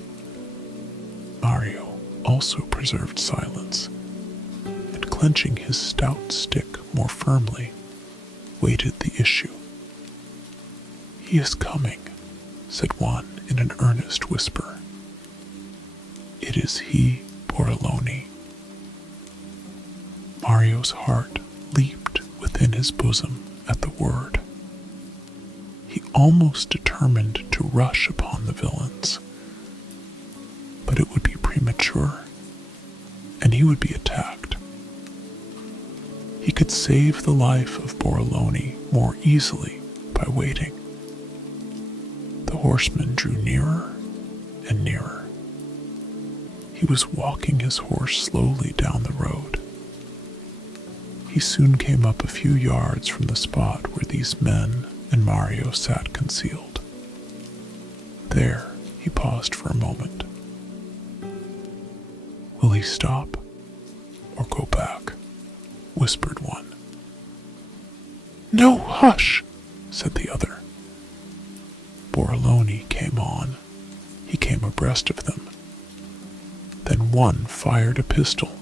Mario also preserved silence, and clenching his stout stick more firmly, waited the issue. "He is coming," said one in an earnest whisper. "It is he, Borrolone." Mario's heart leaped within his bosom at the word. He almost determined to rush upon the villains, but it would be premature, and he would be attacked. He could save the life of Borrolone more easily by waiting. The horseman drew nearer and nearer. He was walking his horse slowly down the road. He soon came up a few yards from the spot where these men and Mario sat concealed. There he paused for a moment. "Will he stop or go back?" whispered one. "No, hush," said the other. Borrolone came on. He came abreast of them. Then one fired a pistol,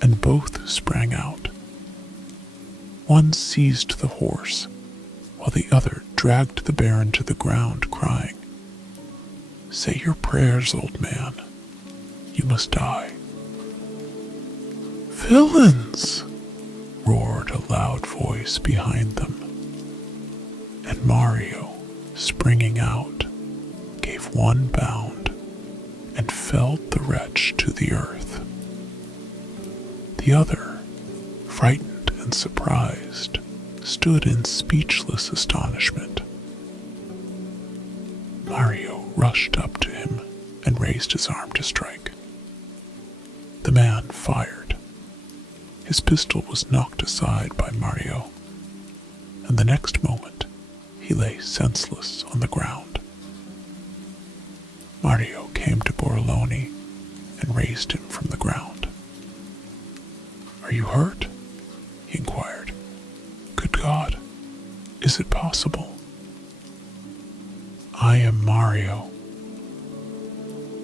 and both sprang out. One seized the horse, while the other dragged the Baron to the ground, crying, "Say your prayers, old man. You must die." "Villains!" roared a loud voice behind them, and Mario, springing out, gave one bound and felled the wretch to the earth. The other, frightened and surprised, stood in speechless astonishment. Mario rushed up to him and raised his arm to strike. The man fired. His pistol was knocked aside by Mario, and the next moment he lay senseless on the ground. Mario came to Borrolone and raised him from the ground. "Are you hurt?" he inquired. "Good God, is it possible?" "I am Mario.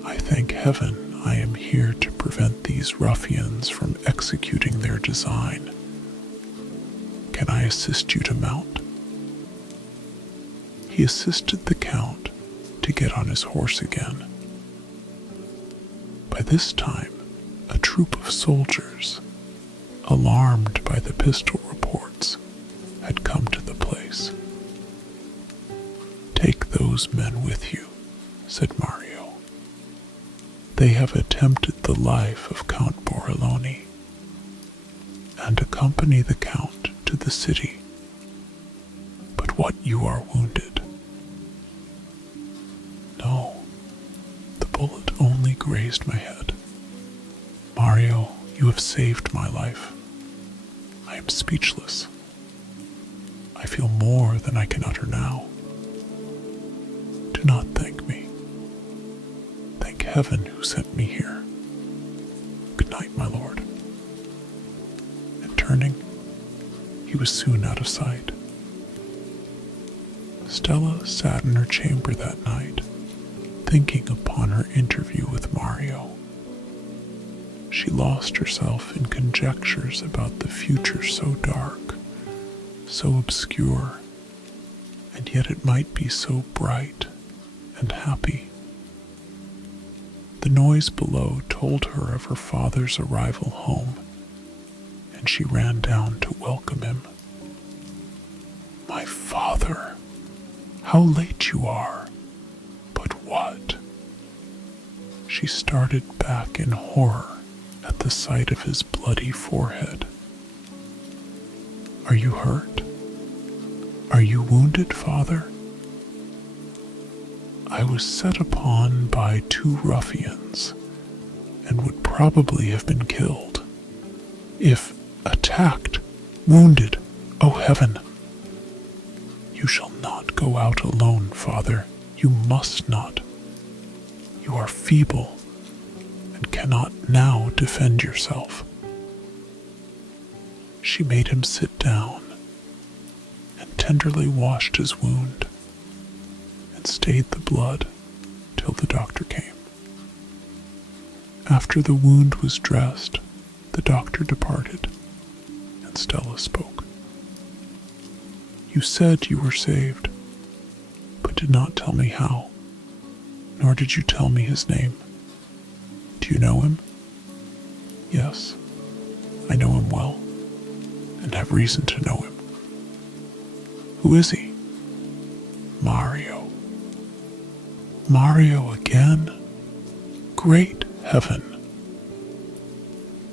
I thank heaven I am here to prevent these ruffians from executing their design. Can I assist you to mount?" He assisted the Count to get on his horse again. By this time, a troop of soldiers, alarmed by the pistol reports, had come to the place. "Take those men with you," said Mario. "They have attempted the life of Count Borrolone, and accompany the Count to the city. But what, you are wounded?" "No, the bullet only grazed my head." "Mario, You have saved my life. I am speechless. I feel more than I can utter now. Do not thank me. Thank heaven who sent me here. Good night, my lord. And turning, he was soon out of sight. Stella sat in her chamber that night, thinking upon her interview with Mario. She lost herself in conjectures about the future so dark, so obscure, and yet it might be so bright and happy. The noise below told her of her father's arrival home, and she ran down to welcome him. My father, how late you are! But what? She started back in horror at the sight of his bloody forehead. Are you hurt? Are you wounded, father? I was set upon by 2 ruffians, and would probably have been killed, if attacked, wounded, oh heaven! You shall not go out alone, father. You must not. You are feeble, and cannot now defend yourself. She made him sit down, and tenderly washed his wound, and stayed the blood till the doctor came. After the wound was dressed, the doctor departed, and Stella spoke. You said you were saved, but did not tell me how, nor did you tell me his name. Do you know him? Yes, I know him well, and have reason to know him. Who is he? Mario. Mario again? Great heaven!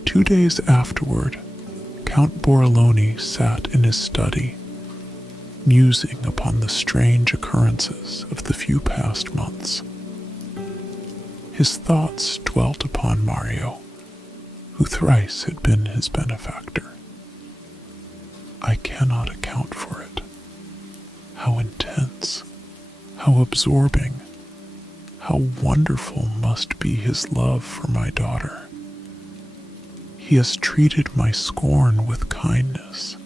2 days afterward, Count Borrolone sat in his study, musing upon the strange occurrences of the few past months. His thoughts dwelt upon Mario, who thrice had been his benefactor. I cannot account for it. How intense, how absorbing, how wonderful must be his love for my daughter. He has treated my scorn with kindness.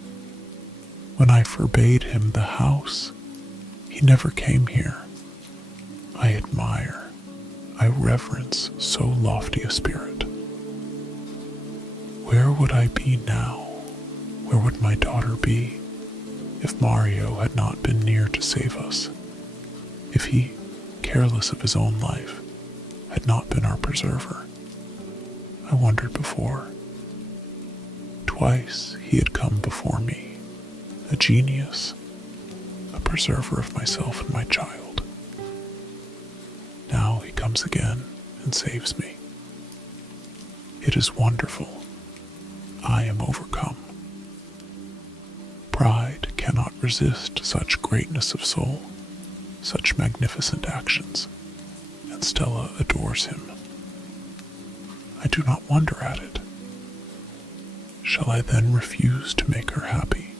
When I forbade him the house, he never came here. I admire, I reverence so lofty a spirit. Where would I be now? Where would my daughter be if Mario had not been near to save us? If he, careless of his own life, had not been our preserver? I wondered before. Twice he had come before me, a genius, a preserver of myself and my child. Now he comes again and saves me. It is wonderful. I am overcome. Pride cannot resist such greatness of soul, such magnificent actions, and Stella adores him. I do not wonder at it. Shall I then refuse to make her happy?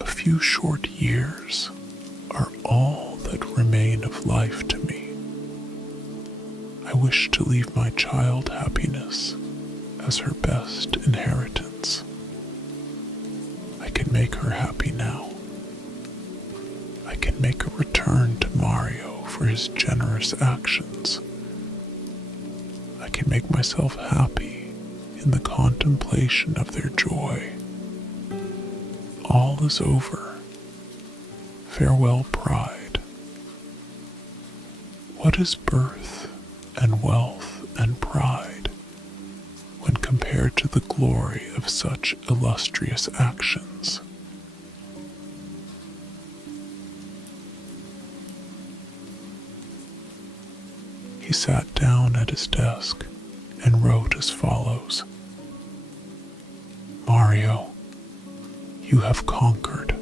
A few short years are all that remain of life to me. I wish to leave my child happiness as her best inheritance. I can make her happy now. I can make a return to Mario for his generous actions. I can make myself happy in the contemplation of their joy. All is over. Farewell, pride. What is birth and wealth and pride when compared to the glory of such illustrious actions? He sat down at his desk and wrote as follows. Mario, you have conquered.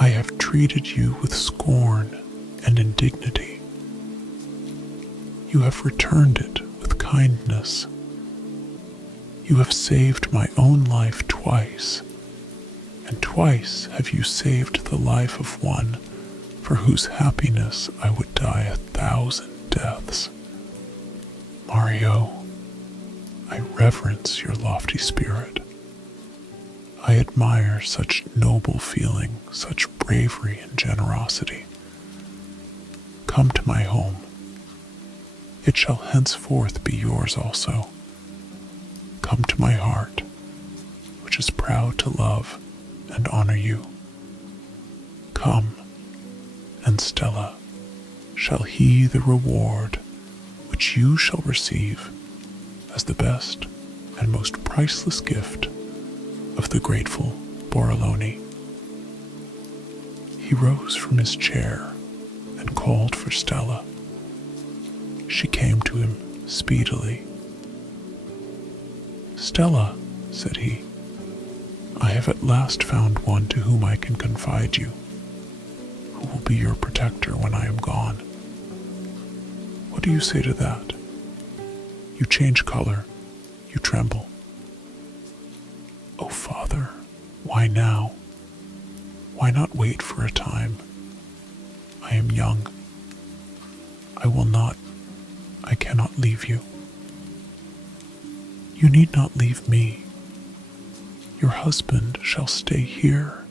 I have treated you with scorn and indignity. You have returned it with kindness You have saved my own life twice, and twice have you saved the life of one for whose happiness I would die 1,000 deaths. Mario, I reverence your lofty spirit. I admire such noble feeling, such bravery and generosity. Come to my home. It shall henceforth be yours also. Come to my heart, which is proud to love and honor you. Come, and Stella shall he the reward which you shall receive as the best and most priceless gift of the grateful Borrolone. He rose from his chair and called for Stella. She came to him speedily. Stella, said he, I have at last found one to whom I can confide you, who will be your protector when I am gone. What do you say to that? You change color, you tremble. Oh, Father, why now? Why not wait for a time? I am young. I cannot leave you. You need not leave me. Your husband shall stay here.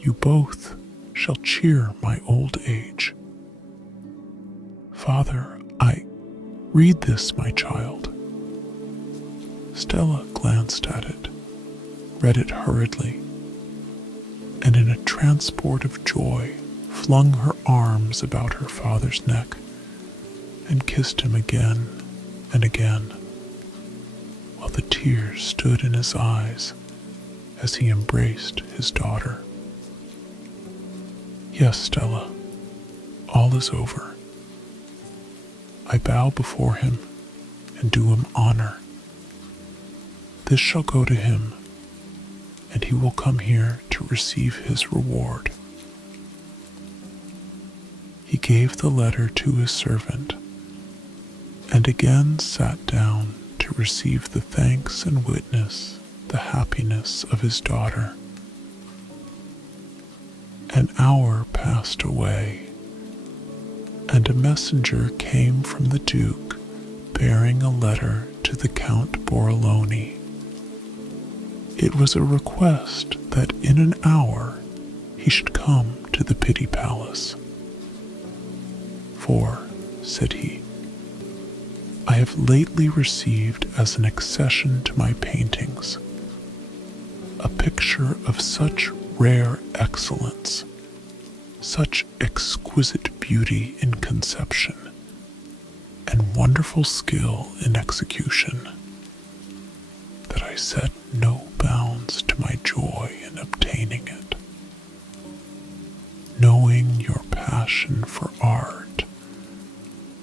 You both shall cheer my old age. Father, read this, my child. Stella glanced at it, read it hurriedly, and in a transport of joy flung her arms about her father's neck and kissed him again and again, while the tears stood in his eyes as he embraced his daughter. Yes, Stella, all is over. I bow before him and do him honor. This shall go to him, and he will come here to receive his reward. He gave the letter to his servant, and again sat down to receive the thanks and witness the happiness of his daughter. An hour passed away, and a messenger came from the Duke bearing a letter to the Count Borrolone. It was a request that in an hour he should come to the Pity Palace. For, said he, I have lately received as an accession to my paintings a picture of such rare excellence, such exquisite beauty in conception, and wonderful skill in execution, that I set no bounds to my joy in obtaining it. Knowing your passion for art,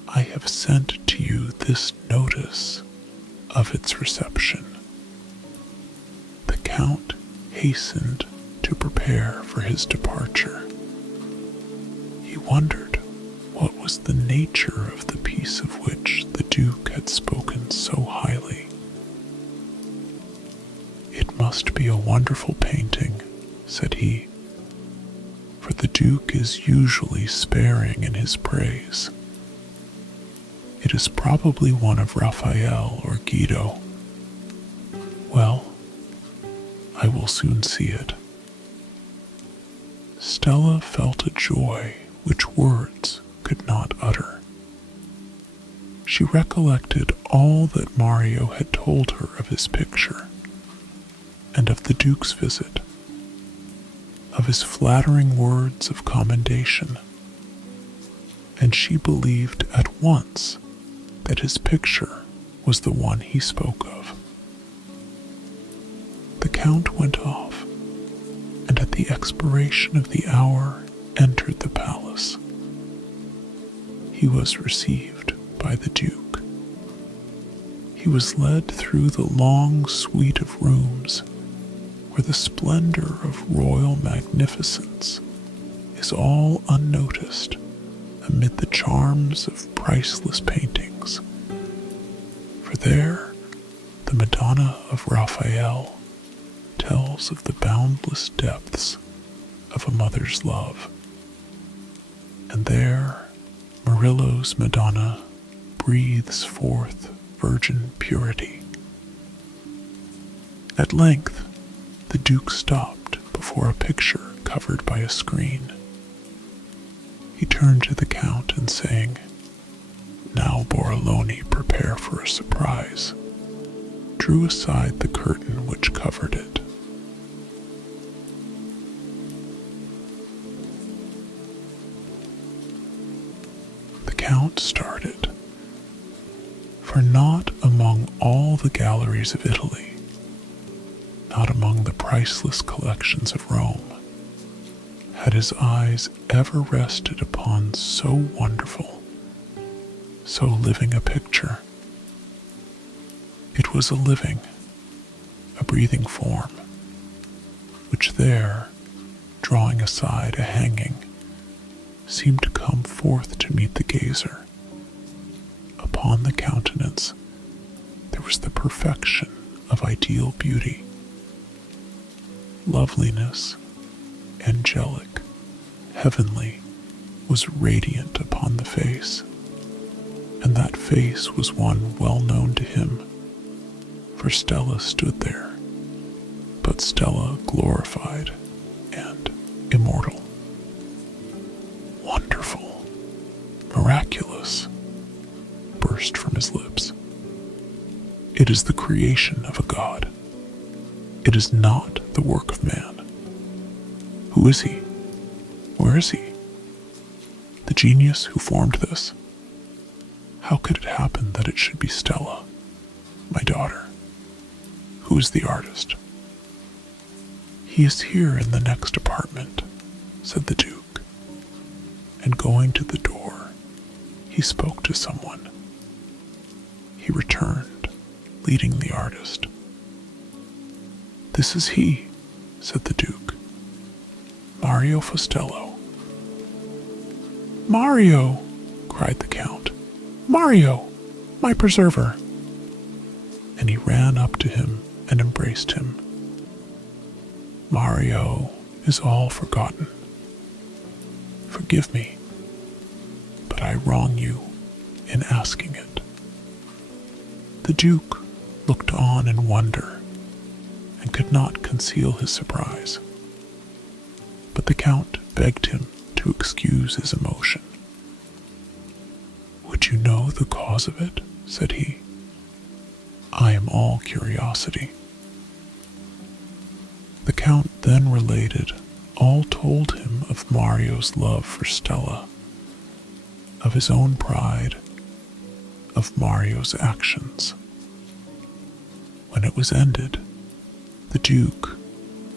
I have sent to you this notice of its reception. The Count hastened to prepare for his departure. He wondered what was the nature of the piece of which the Duke had spoken so highly. It must be a wonderful painting, said he, for the Duke is usually sparing in his praise. It is probably one of Raphael or Guido. Well, I will soon see it. Stella felt a joy which words could not utter. She recollected all that Mario had told her of his picture, and of the Duke's visit, of his flattering words of commendation, and she believed at once that his picture was the one he spoke of. The Count went off, and at the expiration of the hour entered the palace. He was received by the Duke. He was led through the long suite of rooms where the splendor of royal magnificence is all unnoticed amid the charms of priceless paintings. For there The Madonna of Raphael tells of the boundless depths of a mother's love. And there, Murillo's Madonna breathes forth virgin purity. At length, the Duke stopped before a picture covered by a screen. He turned to the Count and saying, "Now, Borrolone, prepare for a surprise," drew aside the curtain which covered it. The Count started, for not among all the galleries of Italy, not among the priceless collections of Rome, had his eyes ever rested upon so wonderful, so living a picture. It was a living, a breathing form, which there, drawing aside a hanging, seemed to come forth to meet the gazer. Upon the countenance there was the perfection of ideal beauty. Loveliness, angelic, heavenly, was radiant upon the face, and that face was one well known to him, for Stella stood there, but Stella glorified and immortal. Wonderful, miraculous, burst from his lips. It is the creation of a god. It is not the work of man. Who is he? Where is he? The genius who formed this? How could it happen that it should be Stella, my daughter? Who is the artist? He is here in the next apartment, said the Duke, and going to the door, he spoke to someone. He returned, leading the artist. This is he, said the Duke. Mario Fostello. Mario, cried the Count. Mario, my preserver. And he ran up to him and embraced him. Mario is all forgotten. Forgive me, but I wrong you in asking it. The Duke looked on in wonder and could not conceal his surprise, but the Count begged him to excuse his emotion. Would you know the cause of it? Said he. I am all curiosity. The Count then related all told him of Mario's love for Stella, of his own pride, of Mario's actions. When it was ended, the Duke,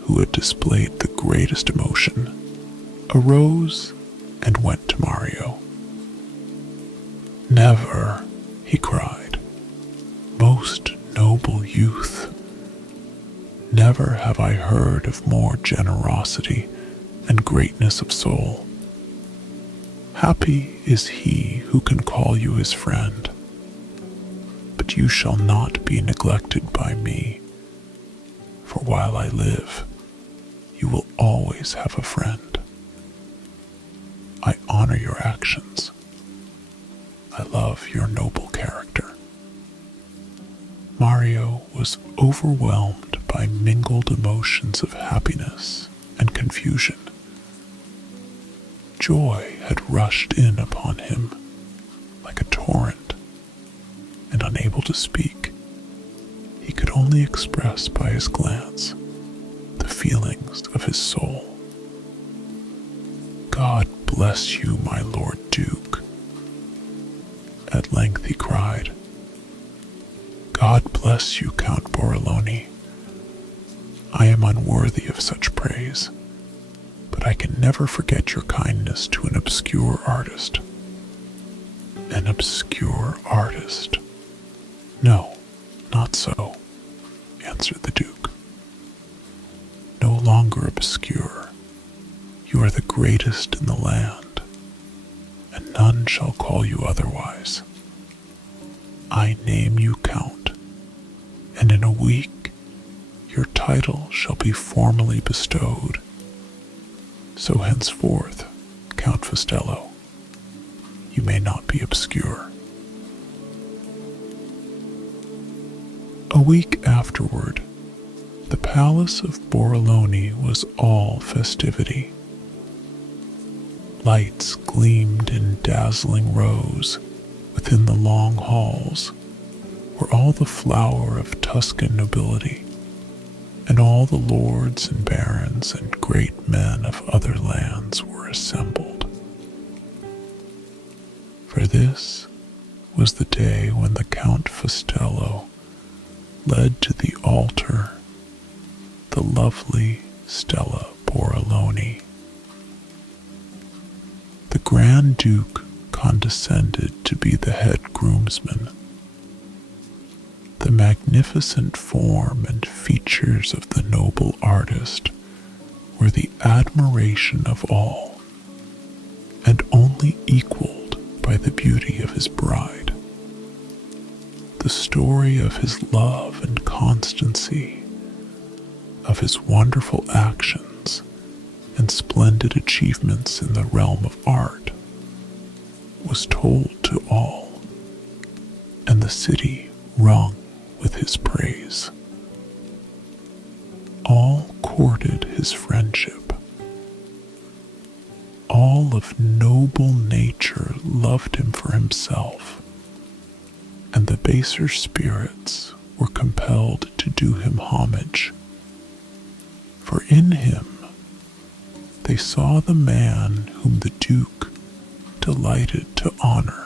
who had displayed the greatest emotion, arose and went to Mario. Never, he cried, most noble youth, never have I heard of more generosity and greatness of soul. Happy is he who can call you his friend, but you shall not be neglected by me, for while I live, you will always have a friend. I honor your actions. I love your noble character. Mario was overwhelmed by mingled emotions of happiness and confusion. Joy had rushed in upon him like a torrent, and unable to speak, he could only express by his glance the feelings of his soul. God bless you, my Lord Duke. At length he cried, God bless you, Count Borrolone. I am unworthy of such praise, but I can never forget your kindness to an obscure artist. An obscure artist? No, not so, answered the Duke. No longer obscure. You are the greatest in the land, and none shall call you otherwise. I name you Count, and in a week your title shall be formally bestowed. So henceforth, Count Fustello, you may not be obscure." A week afterward, the palace of Borrolone was all festivity. Lights gleamed in dazzling rows within the long halls, where all the flower of Tuscan nobility and all the lords and barons and great men of other lands were assembled. For this was the day when the Count Fustello led to the altar the lovely Stella Borrolone. The Grand Duke condescended to be the head groomsman. The magnificent form and features of the noble artist were the admiration of all, and only equaled by the beauty of his bride. The story of his love and constancy, of his wonderful actions and splendid achievements in the realm of art, was told to all, and the city rung with his praise. All courted his friendship. All of noble nature loved him for himself, and the baser spirits were compelled to do him homage, for in him they saw the man whom the Duke delighted to honor.